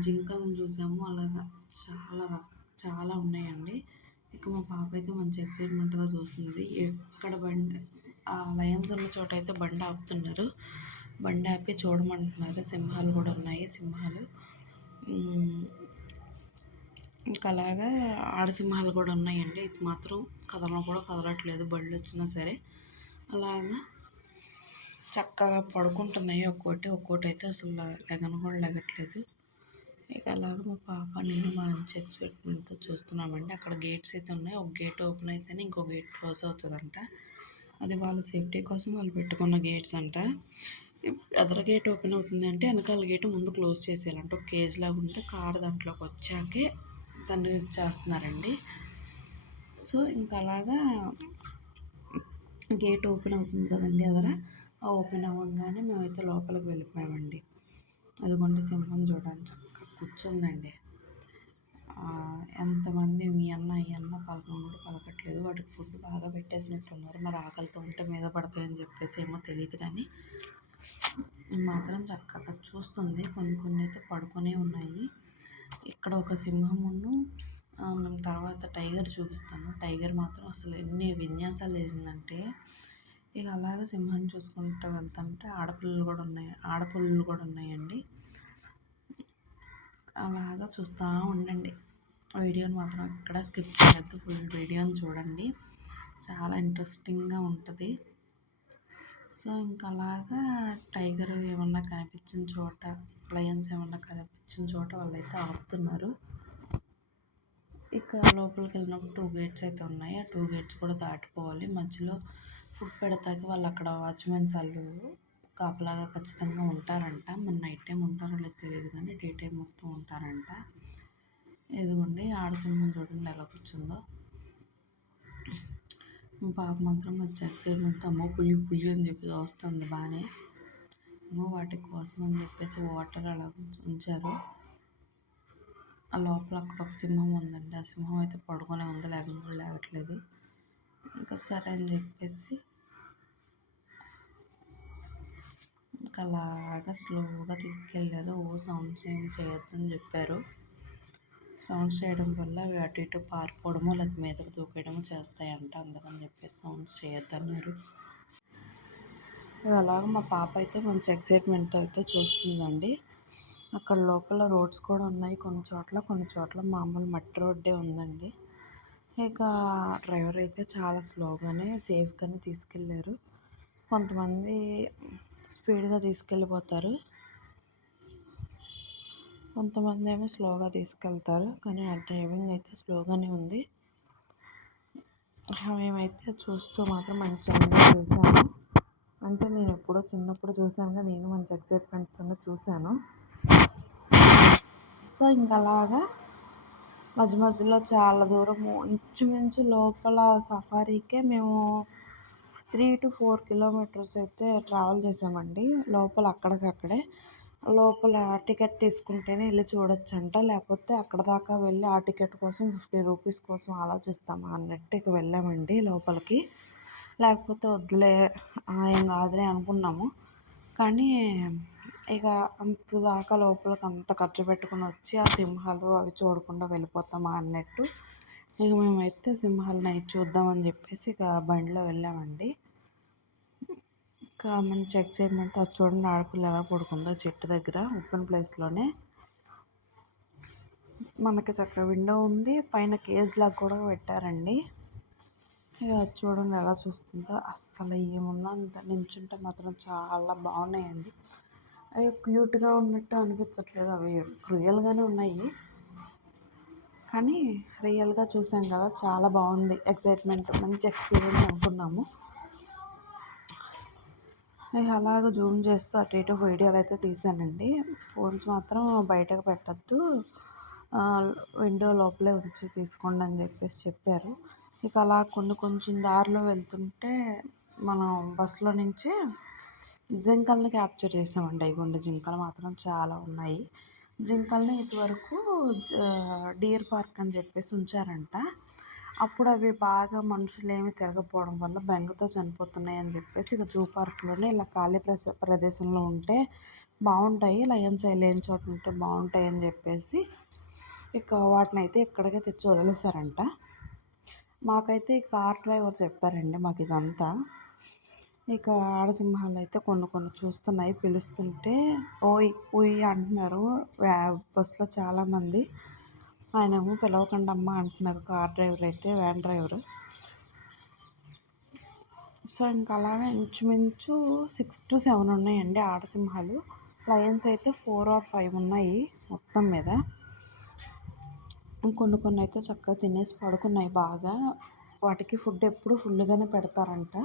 జింకలను చూసాము. అలాగా చాలా ఉన్నాయండి. ఇక మా పాప అయితే మంచి ఎక్సైట్మెంట్గా చూస్తుంది. ఎక్కడ బండి ఆ లయన్స్ ఉన్న చోట అయితే బండి ఆపుతున్నారు, బండి ఆపి చూడమంటున్నారు. సింహాలు కూడా ఉన్నాయి. ఇంకా అలాగా ఆడసింహాలు కూడా ఉన్నాయండి. ఇది మాత్రం కదలట్లేదు బళ్ళు వచ్చినా సరే. అలాగా చక్కగా పడుకుంటున్నాయి. ఒక్కోటి అయితే అసలు లెగట్లేదు. ఇక అలాగ మా పాప నేను మంచి ఎక్స్పెక్ట్మెంట్తో చూస్తున్నామండి. అక్కడ గేట్స్ అయితే ఉన్నాయి. ఒక గేట్ ఓపెన్ అయితేనే ఇంకో గేట్ క్లోజ్ అవుతుందంట. అది వాళ్ళ సేఫ్టీ కోసం వాళ్ళు పెట్టుకున్న గేట్స్ అంట. ఎదర గేట్ ఓపెన్ అవుతుంది అంటే వెనకాల గేట్ ముందు క్లోజ్ చేసేయాలంట. ఒక కేజ్ లాగా ఉంటే కారు దాంట్లోకి వచ్చాకే దాన్ని చేస్తున్నారండి. సో ఇంకా అలాగా గేట్ ఓపెన్ అవుతుంది కదండి ఎదర, ఆ ఓపెన్ అవ్వగానే మేమైతే లోపలికి వెళ్ళిపోయామండి. అదిగోండి సింహం చూడండి చక్కగా కూర్చుందండి. ఎంతమంది మీ అన్న ఈ అన్న పలకట్లేదు. వాటికి ఫుడ్ బాగా పెట్టేసినట్టున్నారు. మరి ఆకలితో ఉంటే మీద పడతాయని చెప్పేసి ఏమో తెలియదు, కానీ మాత్రం చక్కగా చూస్తుంది. కొన్ని అయితే పడుకొనే ఉన్నాయి. ఇక్కడ ఒక సింహమును మేము తర్వాత టైగర్ చూపిస్తాను. టైగర్ మాత్రం అసలు ఎన్ని విన్యాసాలు వేసిందంటే, ఇక అలాగే సింహాన్ని చూసుకుంటూ వెళ్తుంటే ఆడపుల్లులు కూడా ఉన్నాయండి. అలాగా చూస్తూ ఉండండి. వీడియోని మాత్రం ఎక్కడ స్కిప్ చేయొద్దు, ఫుల్ వీడియోని చూడండి, చాలా ఇంట్రెస్టింగ్గా ఉంటుంది. సో ఇంకా అలాగా టైగర్ ఏమన్నా కనిపించిన చోట, లయన్స్ ఏమన్నా కనిపించిన చోట వాళ్ళైతే ఆపుతున్నారు. ఇక లోపలికి వెళ్ళినప్పుడు 2 గేట్స్ అయితే ఉన్నాయి. ఆ 2 గేట్స్ కూడా దాటిపోవాలి. మధ్యలో ఫుడ్ పెడతాకి వాళ్ళు అక్కడ వాచ్మెన్స్ వాళ్ళు కాపలాగా ఖచ్చితంగా ఉంటారంట. మన నైట్ టైం ఉంటారో లేదో తెలియదు కానీ డే టైం మొత్తం ఉంటారంట. ఇదిగోండి ఆడసింహం చూడండి ఎలా కూర్చుందో. మా పాప మాత్రం మంచి ఎక్సైట్మెంట్, అమ్మో పులి పులి అని చెప్పి వస్తుంది బాగానే. ఏమో వాటి కోసం అని చెప్పేసి వాటర్ అలా ఉంచారు. ఆ లోపల అక్కడ ఒక సింహం ఉందండి. ఆ సింహం అయితే పడుకునే ఉంది, లేకుండా లేగట్లేదు. ఇంకా సరే అని చెప్పేసి ఇంకా అలాగా స్లోగా తీసుకెళ్ళారు. సౌండ్స్ ఏం చేయొద్దని చెప్పారు. సౌండ్స్ చేయడం వల్ల అవి అటు ఇటు పారిపోవడమో లేదా మీదకి దూకేయడమో చేస్తాయంట. అందుకని చెప్పేసి సౌండ్స్ చేయొద్దన్నారు. అలాగ మా పాప అయితే మంచి ఎక్సైట్మెంట్ అయితే చూస్తుందండి. అక్కడ లోపల రోడ్స్ కూడా ఉన్నాయి కొన్ని చోట్ల మామూలు మట్టి రోడ్డే ఉందండి. ఇక డ్రైవర్ అయితే చాలా స్లోగానే సేఫ్గానే తీసుకెళ్ళారు. కొంతమంది స్పీడ్గా తీసుకెళ్ళిపోతారు, కొంతమంది ఏమో స్లోగా తీసుకెళ్తారు. కానీ ఆ డ్రైవింగ్ అయితే స్లోగానే ఉంది. మేమైతే చూస్తూ మాత్రం మంచి ఎంజాయ్ చేశాము. అంటే నేను ఎప్పుడో చిన్నప్పుడు చూశాను, నేను మంచి ఎక్సైట్మెంట్తో చూశాను. సో ఇంకా అలాగా మధ్య మధ్యలో చాలా దూరము, ఇంచుమించు లోపల సఫారీకే మేము 3 to 4 కిలోమీటర్స్ అయితే ట్రావెల్ చేసామండి. లోపల అక్కడికక్కడే లోపల టికెట్ తీసుకుంటేనే వెళ్ళి చూడొచ్చంట. లేకపోతే అక్కడ దాకా వెళ్ళి ఆ టికెట్ కోసం 50 రూపీస్ కోసం ఆలోచిస్తామా అన్నట్టు ఇక వెళ్ళామండి లోపలికి. లేకపోతే వద్దులే ఏం కాదులే అనుకున్నాము. కానీ ఇక అంత దాకా లోపలికి అంత ఖర్చు పెట్టుకుని వచ్చి ఆ సింహాలు అవి చూడకుండా వెళ్ళిపోతామా అన్నట్టు ఇక మేమైతే సింహాలు నైట్ చూద్దామని చెప్పేసి ఇక బండిలో వెళ్ళామండి. ఇంకా మంచి ఎక్సైట్మెంట్. అది చూడండి ఆడపిల్ల ఎలా పడుకుందో చెట్టు దగ్గర ఓపెన్ ప్లేస్లోనే. మనకి చక్కగా విండో ఉంది, పైన కేజ్ లాగా కూడా పెట్టారండి. ఇక అది చూడండి ఎలా చూస్తుందో. అస్సలు ఏమున్నా అంత నించుంటే మాత్రం చాలా బాగున్నాయండి. అవి క్యూట్గా ఉన్నట్టు అనిపించట్లేదు, అవి క్రూయల్గానే ఉన్నాయి. కానీ రియల్గా చూసాం కదా, చాలా బాగుంది. ఎక్సైట్మెంట్, మంచి ఎక్స్పీరియన్స్ అనుకున్నాము. అలాగ జూమ్ చేస్తూ అటు ఇటు వీడియోలు అయితే తీసానండి. ఫోన్స్ మాత్రం బయటకు పెట్టద్దు, విండో లోపలే ఉంచి తీసుకోండి అని చెప్పేసి చెప్పారు. ఇక అలా కొంచెం దారిలో వెళ్తుంటే మనం బస్సులో నుంచి జింకల్ని క్యాప్చర్ చేసామండి. అయిగోండి జింకలు మాత్రం చాలా ఉన్నాయి. జింకల్ని ఇటువరకు డీర్ పార్క్ అని చెప్పేసి ఉంచారంట. అప్పుడు అవి బాగా మనుషులు ఏమి తిరగకపోవడం వల్ల బెంగతో చనిపోతున్నాయి అని చెప్పేసి ఇక జూ పార్క్లోనే ఇలా ఖాళీ ప్రదేశంలో ఉంటే బాగుంటాయి, లయన్స్ లేని చోట ఉంటే బాగుంటాయి అని చెప్పేసి ఇక వాటిని అయితే ఇక్కడికే తెచ్చి వదిలేశారంట. మాకైతే ఈ కార్ డ్రైవర్ చెప్పారండి మాకు ఇదంతా. ఇక ఆడసింహాలు అయితే కొన్ని చూస్తున్నాయి, పిలుస్తుంటే ఓయ్ ఉయ్ అంటున్నారు బస్సులో చాలామంది. ఆయనేమో పిలవకండి అమ్మ అంటున్నారు, కార్ డ్రైవర్ అయితే, వ్యాన్ డ్రైవరు. సో ఇంకా అలాగే ఇంచుమించు 6 to 7 ఉన్నాయండి ఆడసింహాలు. లయన్స్ అయితే 4 or 5 ఉన్నాయి మొత్తం మీద. కొన్ని అయితే చక్కగా తినేసి పడుకున్నాయి బాగా. వాటికి ఫుడ్ ఎప్పుడు ఫుల్గానే పెడతారంట.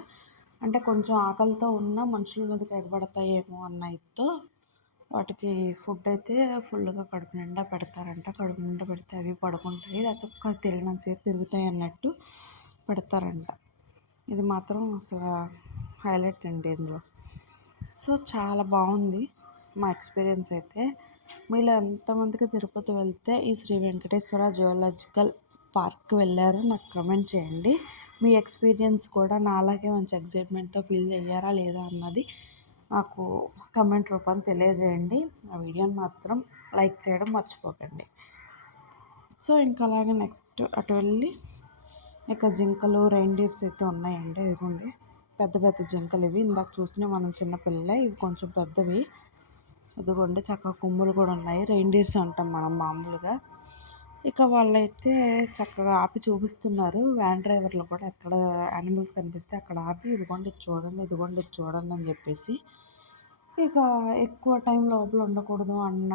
అంటే కొంచెం ఆకలితో ఉన్న మనుషుల మీదకి ఎగబడతాయేమో అన్న ఇదితో వాటికి ఫుడ్ అయితే ఫుల్గా కడుపు నిండా పెడతారంట. కడుపు నిండా పెడితే అవి పడుకుంటాయి, లేకపోతే తిరిగినంతసేపు తిరుగుతాయి అన్నట్టు పెడతారంట. ఇది మాత్రం అసలు హైలైట్ అండి ఇందులో. సో చాలా బాగుంది మా ఎక్స్పీరియన్స్ అయితే. మీలో ఎంతమందికి తిరుపతి వెళ్తే ఈ శ్రీ వెంకటేశ్వర జువలాజికల్ పార్క్ వెళ్ళారో నాకు కమెంట్ చేయండి. మీ ఎక్స్పీరియన్స్ కూడా నాలాగే మంచి ఎక్సైట్మెంట్తో ఫీల్ అయ్యారా లేదా అన్నది నాకు కమెంట్ రూపాన్ని తెలియజేయండి. ఆ వీడియోని మాత్రం లైక్ చేయడం మర్చిపోకండి. సో ఇంకా అలాగే నెక్స్ట్ అటు వెళ్ళి ఇక జింకలు, రెయిన్డీర్స్ అయితే ఉన్నాయండి. ఇదిగోండి పెద్ద పెద్ద జింకలు ఇవి. ఇందాక చూసినా మనం చిన్నపిల్లలే, ఇవి కొంచెం పెద్దవి. ఇదిగోండి చక్కగా కొమ్ములు కూడా ఉన్నాయి. రెయిన్డీర్స్ అంటాం మనం మామూలుగా. ఇక వాళ్ళైతే చక్కగా ఆపి చూపిస్తున్నారు. వ్యాన్ డ్రైవర్లు కూడా ఎక్కడ యానిమల్స్ కనిపిస్తే అక్కడ ఆపి ఇదిగోండి ఇది చూడండి, ఇదిగోండి ఇది చూడండి అని చెప్పేసి. ఇక ఎక్కువ టైం లోపల ఉండకూడదు అన్న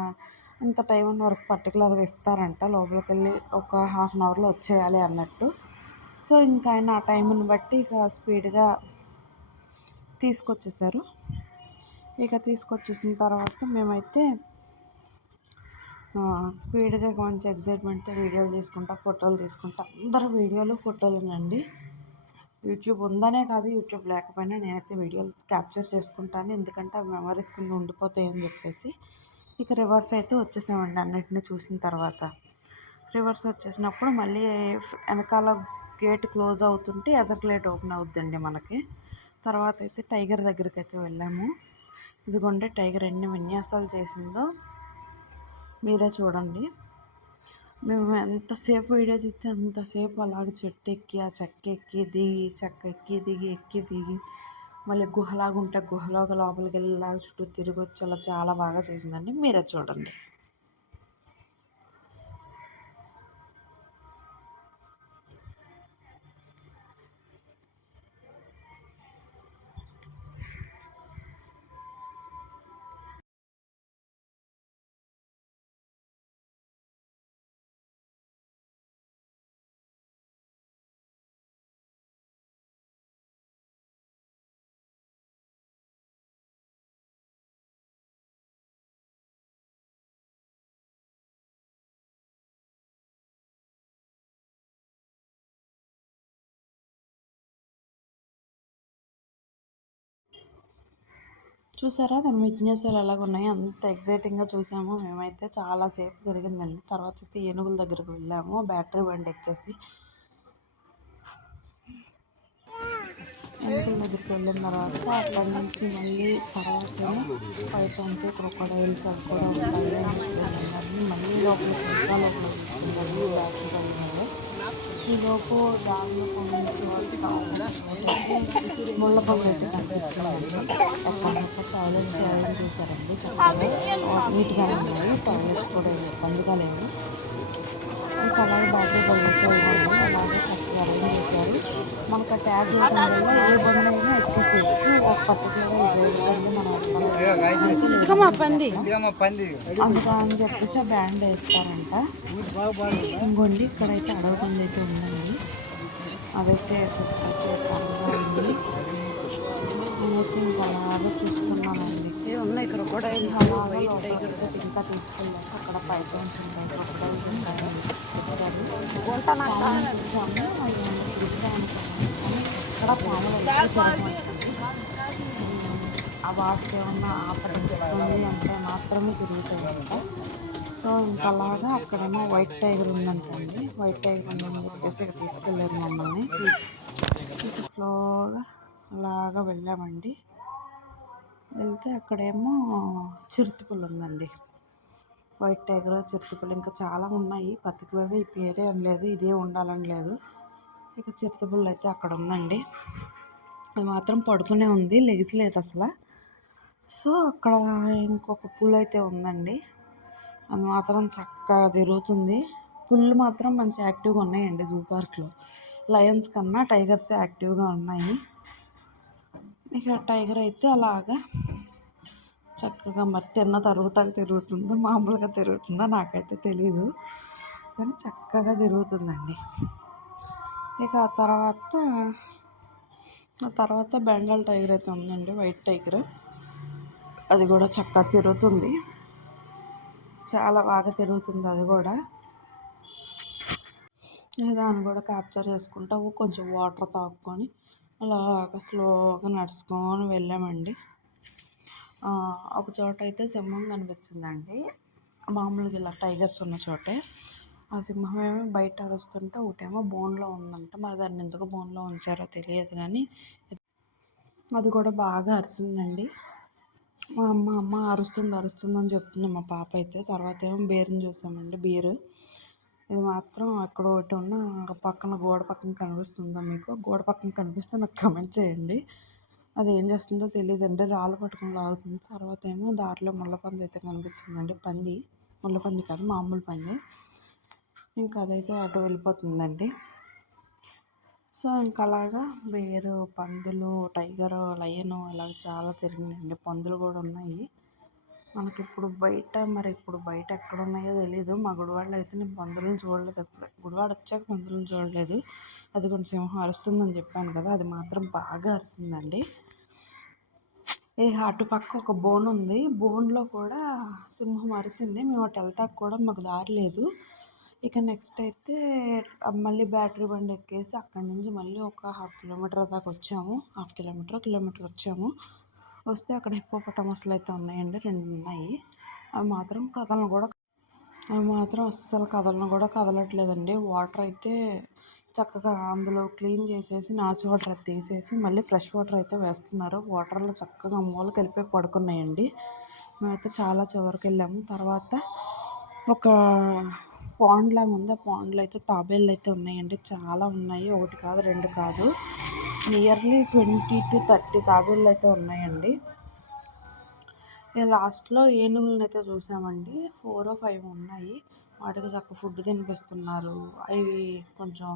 ఇంత టైం వరకు పర్టికులర్గా ఇస్తారంట. లోపలికి వెళ్ళి ఒక 1/2 hourలో వచ్చేయాలి అన్నట్టు. సో ఇంకా ఆయన ఆ టైంని బట్టి ఇక స్పీడ్గా తీసుకొచ్చేసారు. ఇక తీసుకొచ్చేసిన తర్వాత మేమైతే స్పీడ్గా కొంచెం ఎగ్జైట్మెంట్తో వీడియోలు తీసుకుంటా, ఫోటోలు తీసుకుంటా, అందరూ వీడియోలు ఫోటోలునండి. యూట్యూబ్ ఉందనే కాదు, యూట్యూబ్ లేకపోయినా నేనైతే వీడియోలు క్యాప్చర్ చేసుకుంటాను, ఎందుకంటే అవి మెమరీస్ కింద ఉండిపోతాయి అని చెప్పేసి. ఇక రివర్స్ అయితే వచ్చేసామండి అన్నిటిని చూసిన తర్వాత. రివర్స్ వచ్చేసినప్పుడు మళ్ళీ వెనకాల గేట్ క్లోజ్ అవుతుంటే ఎదర్ గేట్ ఓపెన్ అవుద్దండి మనకి. తర్వాత అయితే టైగర్ దగ్గరికి అయితే వెళ్ళాము. ఇదిగోండి టైగర్ ఎన్ని విన్యాసాలు చేసిందో మీరే చూడండి. మేము ఎంతసేపు వీడియో తీస్తే అంతసేపు అలాగే చెట్టు ఎక్కి, ఆ చెక్క ఎక్కి దిగి, చెక్క ఎక్కి దిగి, ఎక్కి దిగి, మళ్ళీ గుహలాగా ఉంటే గుహలోకి లోపలికి వెళ్ళేలాగా చుట్టూ తిరిగి వచ్చి అలా చాలా బాగా చేసిందండి. మీరే చూడండి. చూసారా దాని విన్యాసాలు ఎలాగ ఉన్నాయి, అంత ఎగ్జైటింగ్గా చూసాము మేమైతే. చాలాసేపు తిరిగిందండి. తర్వాత అయితే ఏనుగుల దగ్గరకు వెళ్ళాము బ్యాటరీ బండి ఎక్కేసి. ఏనుగుల దగ్గరికి వెళ్ళిన తర్వాత అక్కడి నుంచి మళ్ళీ తర్వాత పైథాన్స్, క్రొకోడైల్స్ అవి కూడా ఉంటాయి అని చెప్పేసి అన్నారు. మళ్ళీ లోపలికి ఇంకా లోపలికి తీసుకెళ్ళారు బ్యాటరీ బండి మీద. ఈలోపు దారిలో నుంచి ముళ్ళ పొంది అయితే కనిపించిందండి. ఎక్కడక్కడ టాయిలెట్స్ అరేంజ్ చేశారండి చక్కగా, నీట్గానే ఉన్నాయి. టాయిలెట్స్ కూడా ఇబ్బందిగా లేవు. ఇంకా అలాగే బ్యాటరీ బండ్లతో ఇవ్వండి అలాగే చక్కగా అరేంజ్ చేశారు. మనకు ఆ ట్యాగ్ వేయడం వల్ల ఏ బండి అయినా ఎక్కేసేయచ్చు. ఒక పర్టికులర్గా బండి మనం అందుకని అని చెప్పేసి ఆ బ్యాండ్ వేస్తారంట. ఇంకోండి ఇక్కడైతే అడవి బండి అయితే ఉందండి. అదైతే చూస్తే చూడటానికి ఉంది. నేనైతే ఇంకా అలాగే చూస్తున్నానండి. ఉన్నాయి క్రొకోడైల్స్, అలాగే లోపలికి ఇంకా తీసుకెళ్ళాక అక్కడ పైథాన్స్ ఉంటాయి, క్రొకోడైల్స్ ఉంటాయి అని చెప్పారు. చూసాము అవి తిరుగుతా అనుకున్నాము, కానీ ఎక్కడ పాములు అయితే తిరగమంటుంది. ఆ వాటికి ఏమన్నా ఆపదిస్తుంది అంటే మాత్రమే తిరుగుతాయంట. సో ఇంకా అలాగా అక్కడేమో వైట్ టైగర్ ఉందంటండి. వైట్ టైగర్ ఉందని చెప్పేసి ఇక తీసుకెళ్ళారు మమ్మల్ని. ఇంకా స్లోగా అలాగా వెళ్ళామండి. వెళ్తే అక్కడేమో చిరుతపుల్ ఉందండి. వైట్ టైగర్, చిరుతపుల్ ఇంకా చాలా ఉన్నాయి. పర్టికులర్గా ఈ పేరే అని లేదు, ఇదే ఉండాలని లేదు. ఇక చిరుతపుల్ అయితే అక్కడ ఉందండి. అది మాత్రం పడుకునే ఉంది, లెగిసలేదు అసలు. సో అక్కడ ఇంకొక పుల్ అయితే ఉందండి. అది మాత్రం చక్కగా తిరుగుతుంది. పుల్ మాత్రం మంచి యాక్టివ్గా ఉన్నాయండి జూ పార్క్లో. లయన్స్ కన్నా టైగర్స్ యాక్టివ్గా ఉన్నాయి. ఇక టైగర్ అయితే అలాగా చక్కగా మరి తిన్న తర్వాత తిరుగుతుందో మామూలుగా తిరుగుతుందో నాకైతే తెలీదు, కానీ చక్కగా తిరుగుతుందండి. ఇక ఆ తర్వాత బెంగాల్ టైగర్ అయితే ఉందండి, వైట్ టైగర్. అది కూడా చక్కగా తిరుగుతుంది, చాలా బాగా తిరుగుతుంది అది కూడా. దాన్ని కూడా క్యాప్చర్ చేసుకుంటావు, కొంచెం వాటర్ తాగుకొని అలాగా స్లోగా నడుచుకొని వెళ్ళామండి. ఒక చోట అయితే సింహం కనిపించిందండి, మామూలుగా ఇలా టైగర్స్ ఉన్న చోటే. ఆ సింహం ఏమో బయట అరుస్తుంటే ఒకటేమో బోన్లో ఉందంట. మరి దాన్ని ఎందుకు బోన్లో ఉంచారో తెలియదు, కానీ అది కూడా బాగా అరిసిందండి. మా అమ్మ అరుస్తుంది అని చెప్తుంది మా పాప అయితే. తర్వాత ఏమో బేరుని చూసామండి, బీరు. ఇది మాత్రం అక్కడ ఒకటి ఉన్న పక్కన గోడ పక్కన కనిపిస్తుందా మీకు? గోడ పక్కన కనిపిస్తే నాకు కమెంట్ చేయండి. అది ఏం చేస్తుందో తెలియదండి, రాళ్ళు పట్టుకుని లాగుతుంది. తర్వాత ఏమో దారిలో ముళ్ళపంది అయితే కనిపించిందండి. ముళ్ళపంది కాదు, మామూలు పంది. ఇంకా అదైతే అటు వెళ్ళిపోతుందండి. సో ఇంకా అలాగా బేరు, పందులు, టైగరు, లయను ఇలాగ చాలా తిరిగినాయండి. పందులు కూడా ఉన్నాయి మనకి. ఇప్పుడు బయట ఎక్కడ ఉన్నాయో తెలీదు. మా గుడివాడలో అయితే నేను పందులను చూడలేదు. ఎప్పుడు గుడివాడ వచ్చాక పందులను చూడలేదు. అది కొంచెం సింహం అరుస్తుందని చెప్పాను కదా, అది మాత్రం బాగా అరిసిందండి. అటు పక్క ఒక బోన్ ఉంది. బోన్‌లో కూడా సింహం అరిసింది. మేము అటు వెళ్తాకి కూడా మాకు దారి లేదు. ఇక నెక్స్ట్ అయితే మళ్ళీ బ్యాటరీ బండి ఎక్కేసి అక్కడి నుంచి మళ్ళీ ఒక హాఫ్ కిలోమీటర్ దాకా వచ్చాము. హాఫ్ కిలోమీటర్, కిలోమీటర్ వచ్చాము. వస్తే అక్కడ హిప్పోపటామస్లు అయితే ఉన్నాయండి, 2 ఉన్నాయి. అవి మాత్రం అస్సలు కదలను కూడా కదలట్లేదండి. వాటర్ అయితే చక్కగా అందులో క్లీన్ చేసేసి నాచు వాటర్ అది తీసేసి మళ్ళీ ఫ్రెష్ వాటర్ అయితే వేస్తున్నారు. వాటర్లో చక్కగా మూలకి వెళ్ళిపోయి పడుకున్నాయండి. మేమైతే చాలా చివరికి వెళ్ళాము. తర్వాత ఒక పాండ్ లాగా ఉంది. ఆ పాండ్లో అయితే తాబేళ్ళు అయితే ఉన్నాయండి, చాలా ఉన్నాయి. ఒకటి కాదు, 2 కాదు, నియర్లీ 20 to 30 తాబేళ్ళు అయితే ఉన్నాయండి. ఇక లాస్ట్లో ఏనుగులను అయితే చూసామండి. 4 or 5 ఉన్నాయి. వాటికి చక్కగా ఫుడ్ తినిపిస్తున్నారు. అవి కొంచెం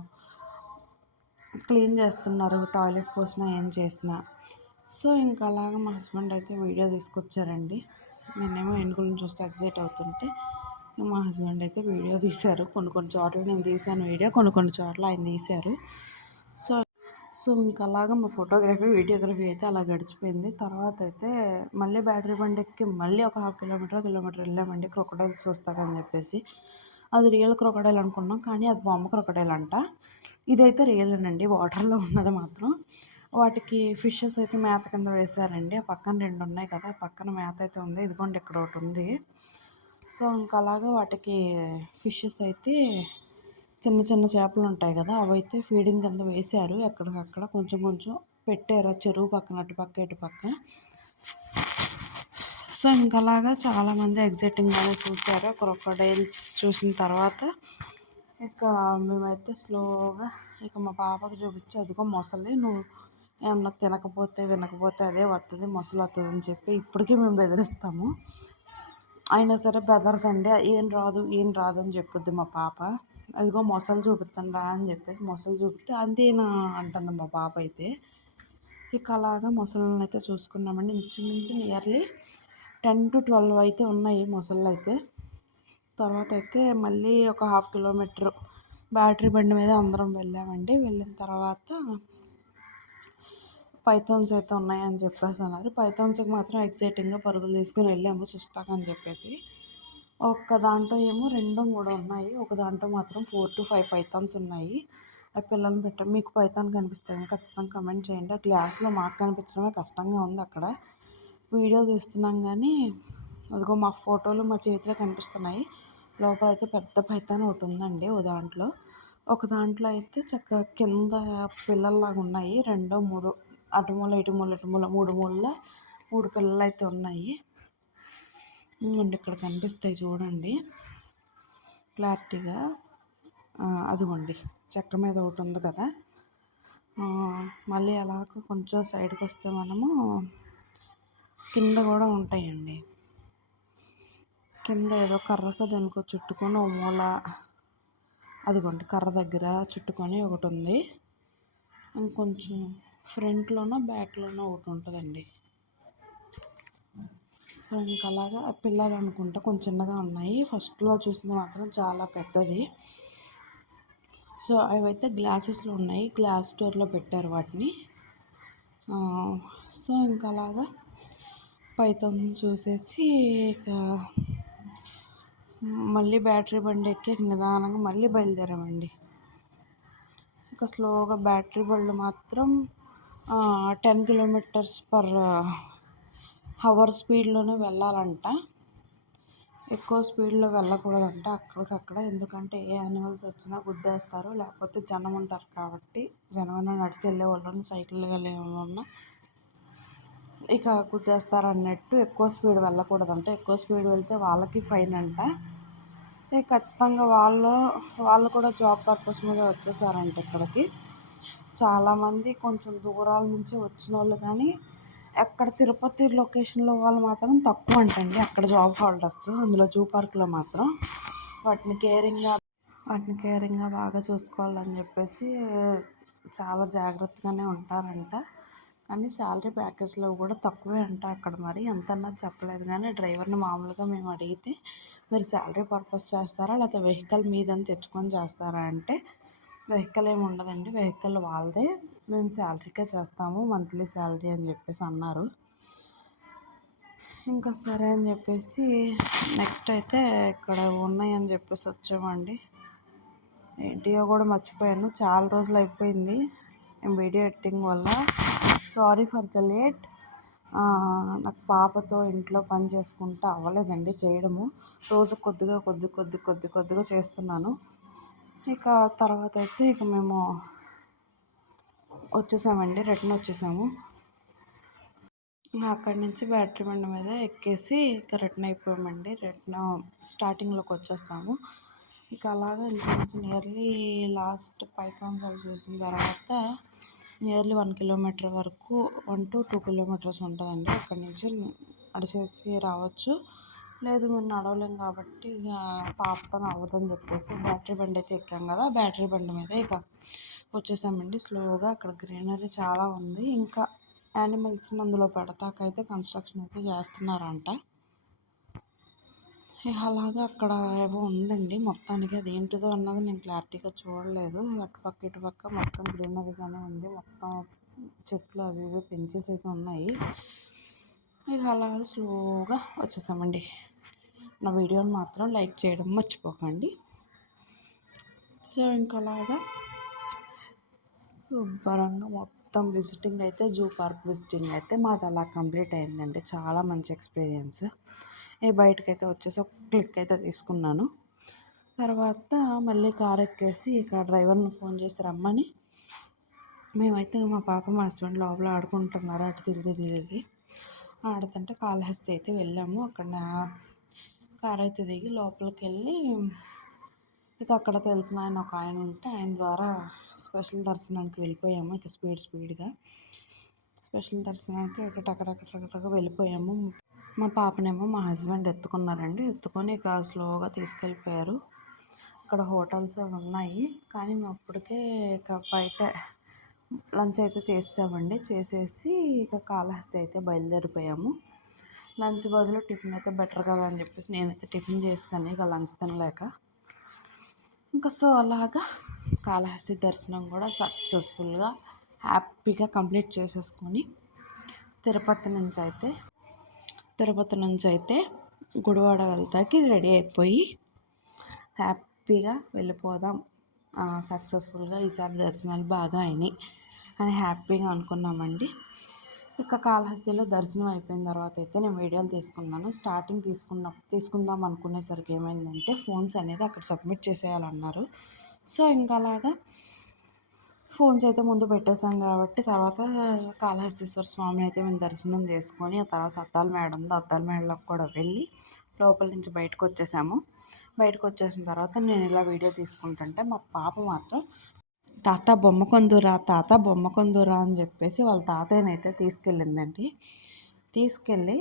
క్లీన్ చేస్తున్నారు, టాయిలెట్ పోసినా ఏం చేసినా. సో ఇంకా అలాగా మా హస్బెండ్ అయితే వీడియో తీసుకొచ్చారండి. నేనేమో ఏనుగులను చూస్తే ఎగ్జైట్ అవుతుంటే మా హస్బెండ్ అయితే వీడియో తీశారు. కొన్ని చోట్ల నేను తీశాను వీడియో, కొన్ని చోట్ల ఆయన తీశారు. సో సో ఇంకా అలాగా మా ఫోటోగ్రఫీ, వీడియోగ్రఫీ అయితే అలా గడిచిపోయింది. తర్వాత అయితే మళ్ళీ బ్యాటరీ బండి ఎక్కి మళ్ళీ ఒక హాఫ్ కిలోమీటర్, కిలోమీటర్ వెళ్ళామండి క్రొకడైల్స్ చూస్తాకని చెప్పేసి. అది రియల్ క్రొకడైల్ అనుకున్నాం, కానీ అది బొమ్మ క్రొకడైల్ అంట. ఇదైతే రియలేనండి, వాటర్లో ఉన్నది మాత్రం. వాటికి ఫిషెస్ అయితే మేత కింద వేశారండి. ఆ పక్కన 2 ఉన్నాయి కదా, ఆ పక్కన మేత అయితే ఉంది. ఇదిగోండి ఇక్కడ ఒకటి ఉంది. సో ఇంకా అలాగా వాటికి ఫిషెస్ అయితే చిన్న చిన్న చేపలు ఉంటాయి కదా, అవైతే ఫీడింగ్ కింద వేశారు. ఎక్కడికక్కడ కొంచెం కొంచెం పెట్టారు, చెరువు పక్కన అటు పక్క ఇటు పక్క. సో ఇంకా అలాగా చాలామంది ఎగ్జైటింగ్గానే చూసారు. క్రొకడైల్స్ చూసిన తర్వాత ఇక మేమైతే స్లోగా ఇక మా పాపకు చూపించి, అదిగో మొసలి, నువ్వు ఏమన్నా తినకపోతే వినకపోతే అదే వస్తుంది, మొసలి వస్తుంది అని చెప్పి ఇప్పటికీ మేము బెదిరిస్తాము. అయినా సరే బెదరదండి. ఏం రాదు అని చెప్పుద్ది మా పాప. అదిగో మొసలు చూపిస్తాను రా అని చెప్పేసి మొసలు చూపిస్తే అంతేనా అంటుంది మా పాప అయితే. ఇక అలాగా మొసళ్ళని అయితే చూసుకున్నామండి. ఇంచుమించు నియర్లీ 10 to 12 అయితే ఉన్నాయి మొసళ్ళు అయితే. తర్వాత అయితే మళ్ళీ ఒక హాఫ్ కిలోమీటర్ బ్యాటరీ బండి మీద అందరం వెళ్ళామండి. వెళ్ళిన తర్వాత పైథాన్స్ అయితే ఉన్నాయని చెప్పేసి అన్నారు. పైథాన్స్కి మాత్రం ఎక్సైటింగ్గా పరుగులు తీసుకుని వెళ్ళాము చూస్తాకని చెప్పేసి. ఒక్క దాంట్లో ఏమో 2, 3 ఉన్నాయి. ఒక దాంట్లో మాత్రం 4 to 5 పైథాన్స్ ఉన్నాయి. ఆ పిల్లల్ని పెట్టాము. మీకు పైథాన్ కనిపిస్తాయని ఖచ్చితంగా కమెంట్ చేయండి. ఆ గ్లాస్లో మాకు కనిపించడమే కష్టంగా ఉంది. అక్కడ వీడియో తీస్తున్నాం కానీ అదిగో మా ఫోటోలు మా చేతిలో కనిపిస్తున్నాయి. లోపల అయితే పెద్ద పైథాన్ ఒకటి ఉందండి. ఒక దాంట్లో అయితే చక్కగా కింద పిల్లల్లాగా ఉన్నాయి. 2, 3 అటు మూల ఇటు మూల 3 మూలల 3 పిల్లలు అయితే ఉన్నాయి. ఇక్కడ కనిపిస్తాయి చూడండి క్లారిటీగా. అదిగోండి చెక్క మీద ఒకటి ఉంది కదా. మళ్ళీ అలాగ కొంచెం సైడ్కి వస్తే మనము కింద కూడా ఉంటాయండి. కింద ఏదో కర్రకు దేనికో చుట్టుకొని ఓ మూల, అదిగోండి కర్ర దగ్గర చుట్టుకొని ఒకటి ఉంది. ఇంకొంచెం ఫ్రంట్లోనో బ్యాక్లోనో ఒకటి ఉంటుందండి. సో ఇంకా అలాగా పిల్లలు అనుకుంటా కొంచెం చిన్నగా ఉన్నాయి. ఫస్ట్లో చూసింది మాత్రం చాలా పెద్దది. సో అవైతే గ్లాసెస్లో ఉన్నాయి, గ్లాస్ డోర్లో పెట్టారు వాటిని. సో ఇంకా అలాగా పైథాన్స్ చూసేసి ఇక మళ్ళీ బ్యాటరీ బండి ఎక్కి నిదానంగా మళ్ళీ బయలుదేరామండి. ఇక స్లోగా బ్యాటరీ బళ్ళు మాత్రం 10 km/h స్పీడ్లోనే వెళ్ళాలంట. ఎక్కువ స్పీడ్లో వెళ్ళకూడదంట అక్కడికక్కడ. ఎందుకంటే ఏ యానిమల్స్ వచ్చినా గుద్దేస్తారు, లేకపోతే జనం ఉంటారు కాబట్టి. జనమైనా నడిచి వెళ్ళే వాళ్ళని, సైకిల్ వెళ్ళే వాళ్ళన్నా ఇక గుద్దేస్తారు అన్నట్టు ఎక్కువ స్పీడ్ వెళ్ళకూడదంట. ఎక్కువ స్పీడ్ వెళ్తే వాళ్ళకి ఫైన్ అంట. ఖచ్చితంగా వాళ్ళు కూడా జాబ్ పర్పస్ మీద వచ్చేసారంట ఇక్కడికి. చాలామంది కొంచెం దూరాల నుంచి వచ్చిన వాళ్ళు, కానీ ఎక్కడ తిరుపతి లొకేషన్లో వాళ్ళు మాత్రం తక్కువ అంటండి అక్కడ జాబ్ హోల్డర్స్. అందులో జూ పార్క్లో మాత్రం వాటిని కేరింగ్గా బాగా చూసుకోవాలని చెప్పేసి చాలా జాగ్రత్తగానే ఉంటారంట. కానీ శాలరీ ప్యాకేజ్లో కూడా తక్కువే అంట అక్కడ. మరి ఎంత అన్నది చెప్పలేదు, కానీ డ్రైవర్ని మామూలుగా మేము అడిగితే, మీరు శాలరీ పర్పస్ చేస్తారా లేకపోతే వెహికల్ మీదని తెచ్చుకొని చేస్తారా అంటే, వెహికల్ ఏమి ఉండదండి, వెహికల్ వాళ్ళదే, మేము శాలరీకే చేస్తాము, మంత్లీ శాలరీ అని చెప్పేసి అన్నారు. ఇంకా సరే అని చెప్పేసి నెక్స్ట్ అయితే ఇక్కడ ఉన్నాయని చెప్పేసి వచ్చామండి. వీడియో కూడా మర్చిపోయాను, చాలా రోజులు అయిపోయింది వీడియో ఎడిటింగ్ వల్ల. Sorry for the late. నాకు పాపతో ఇంట్లో పని చేసుకుంటూ అవ్వలేదండి చేయడము. రోజు కొద్దిగా చేస్తున్నాను. ఇక తర్వాత అయితే ఇక మేము వచ్చేసామండి, రిటర్న్ వచ్చేసాము. అక్కడి నుంచి బ్యాటరీ బండి మీద ఎక్కేసి ఇక రిటర్న్ అయిపోయామండి. రిటర్న్ స్టార్టింగ్లోకి వచ్చేస్తాము. ఇక అలాగా ఇంచుమించు నియర్లీ లాస్ట్ పైథాన్స్ అవి చూసిన తర్వాత నియర్లీ 1 కిలోమీటర్ వరకు 1 to 2 కిలోమీటర్స్ ఉంటుందండి. అక్కడి నుంచి నడిచేసి రావచ్చు. లేదు మేము నడవలేం కాబట్టి ఇక పాపతో అవ్వదని చెప్పేసి బ్యాటరీ బండి అయితే ఎక్కాం కదా, బ్యాటరీ బండి మీద ఇక వచ్చేసామండి స్లోగా. అక్కడ గ్రీనరీ చాలా ఉంది. ఇంకా యానిమల్స్ని అందులో పెడతాకైతే కన్స్ట్రక్షన్ అయితే చేస్తున్నారంట. అలాగా అక్కడ ఏవో ఉందండి మొత్తానికి, అది ఏంటిదో అన్నది నేను క్లారిటీగా చూడలేదు. అటుపక్క ఇటుపక్క మొత్తం గ్రీనరీగానే ఉంది, మొత్తం చెట్లు అవి ఇవి పెంచేసి అయితే ఉన్నాయి. ఇక అలాగే స్లోగా వచ్చేసామండి. నా వీడియోని మాత్రం లైక్ చేయడం మర్చిపోకండి. సో ఇంకా అలాగా శుభ్రంగా మొత్తం విజిటింగ్ అయితే, జూ పార్క్ విజిటింగ్ అయితే మాది అలా కంప్లీట్ అయిందండి. చాలా మంచి ఎక్స్పీరియన్స్. బయటకైతే వచ్చేసి ఒక క్లిక్ అయితే తీసుకున్నాను. తర్వాత మళ్ళీ కార్ ఎక్కేసి ఇక డ్రైవర్ని ఫోన్ చేసి రమ్మని మేమైతే మా పాప మా హస్బెండ్ లోపల ఆడుకుంటున్నారు, అటు తిరిగి ఆడుతుంటే కాళహస్తి అయితే వెళ్ళాము. అక్కడ కార్ అయితే దిగి లోపలికి వెళ్ళి ఇక అక్కడ తెలిసిన ఆయన ఒక ఆయన ఉంటే ఆయన ద్వారా స్పెషల్ దర్శనానికి వెళ్ళిపోయాము. ఇక స్పీడ్గా స్పెషల్ దర్శనానికి ఇక టకటక వెళ్ళిపోయాము. మా పాపనేమో మా హస్బెండ్ ఎత్తుకున్నారండి. ఎత్తుకొని ఇక స్లోగా తీసుకెళ్ళిపోయారు. అక్కడ హోటల్స్ ఉన్నాయి, కానీ మేము అప్పటికే ఇక బయట లంచ్ అయితే చేసామండి. చేసేసి ఇక కాళహస్తి అయితే బయలుదేరిపోయాము. లంచ్ బదులు టిఫిన్ అయితే బెటర్ కదా అని చెప్పేసి నేనైతే టిఫిన్ చేస్తాను ఇక లంచ్ తినలేక. ఇంకా సో అలాగా కాళహస్తి దర్శనం కూడా సక్సెస్ఫుల్గా హ్యాపీగా కంప్లీట్ చేసేసుకొని తిరుపతి నుంచి అయితే గుడివాడ వెళ్తాకి రెడీ అయిపోయి హ్యాపీగా వెళ్ళిపోదాం, సక్సెస్ఫుల్గా ఈసారి దర్శనాలు బాగా అయినాయి అని హ్యాపీగా అనుకున్నామండి. ఇక కాళహస్తిలో దర్శనం అయిపోయిన తర్వాత అయితే నేను వీడియోలు తీసుకున్నాను. స్టార్టింగ్ తీసుకుందాం అనుకునేసరికి ఏమైందంటే ఫోన్స్ అనేది అక్కడ సబ్మిట్ చేసేయాలన్నారు. సో ఇంకా అలాగా ఫోన్స్ అయితే ముందు పెట్టేశాం కాబట్టి తర్వాత కాళహస్తీశ్వర స్వామిని అయితే మేము దర్శనం చేసుకొని ఆ తర్వాత అద్దాల మేడ ఉంది, అద్దాల మేడలోకి కూడా వెళ్ళి లోపల నుంచి బయటకు వచ్చేసాము. బయటకు వచ్చేసిన తర్వాత నేను ఇలా వీడియో తీసుకుంటుంటే మా పాప మాత్రం తాత బొమ్మ కొందురా అని చెప్పేసి వాళ్ళ తాతయ్యనైతే తీసుకెళ్ళిందండి. తీసుకెళ్ళి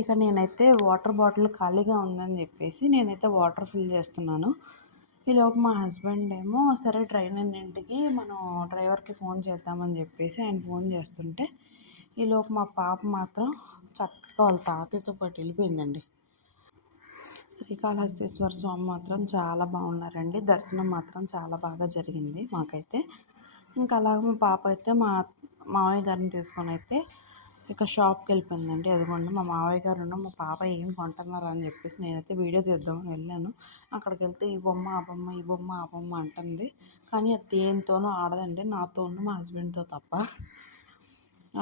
ఇక నేనైతే వాటర్ బాటిల్ ఖాళీగా ఉందని చెప్పేసి నేనైతే వాటర్ ఫిల్ చేస్తున్నాను. ఈలోపు మా హస్బెండ్ ఏమో సరే ట్రైన్ ఎన్నింటికి మనం డ్రైవర్కి ఫోన్ చేద్దామని చెప్పేసి ఆయన ఫోన్ చేస్తుంటే ఈలోపు మా పాప మాత్రం చక్కగా వాళ్ళ తాతయ్యతో పాటు వెళ్ళిపోయిందండి. శ్రీకాళహస్తీశ్వర స్వామి మాత్రం చాలా బాగున్నారండి. దర్శనం మాత్రం చాలా బాగా జరిగింది మాకైతే. ఇంకా అలాగే మా పాప అయితే మా మావయ్య గారిని తీసుకొని అయితే ఇక షాప్కి వెళ్ళిపోయిందండి. అదిగోండి మా మావయ్య గారు మా పాప ఏం కొంటున్నారా అని చెప్పేసి నేనైతే వీడియో తీద్దామని వెళ్ళాను. అక్కడికి వెళ్తే ఈ బొమ్మ ఆ బొమ్మ అంటుంది, కానీ అది దేనితోనూ ఆడదండి, నాతోనూ మా హస్బెండ్తో తప్ప.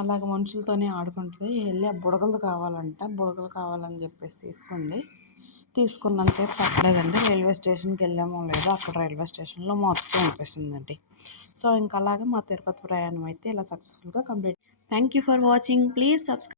అలాగే మనుషులతోనే ఆడుకుంటుంది. వెళ్ళి ఆ బుడగలు కావాలని చెప్పేసి తీసుకున్నంతసేపు పట్టలేదండి. రైల్వే స్టేషన్కి వెళ్ళామో లేదో అక్కడ రైల్వే స్టేషన్లో మొత్తం అనిపిస్తుందండి. సో ఇంకా అలాగే మా తిరుపతి ప్రయాణం అయితే ఇలా సక్సెస్ఫుల్గా complete. Thank you for watching. Please subscribe.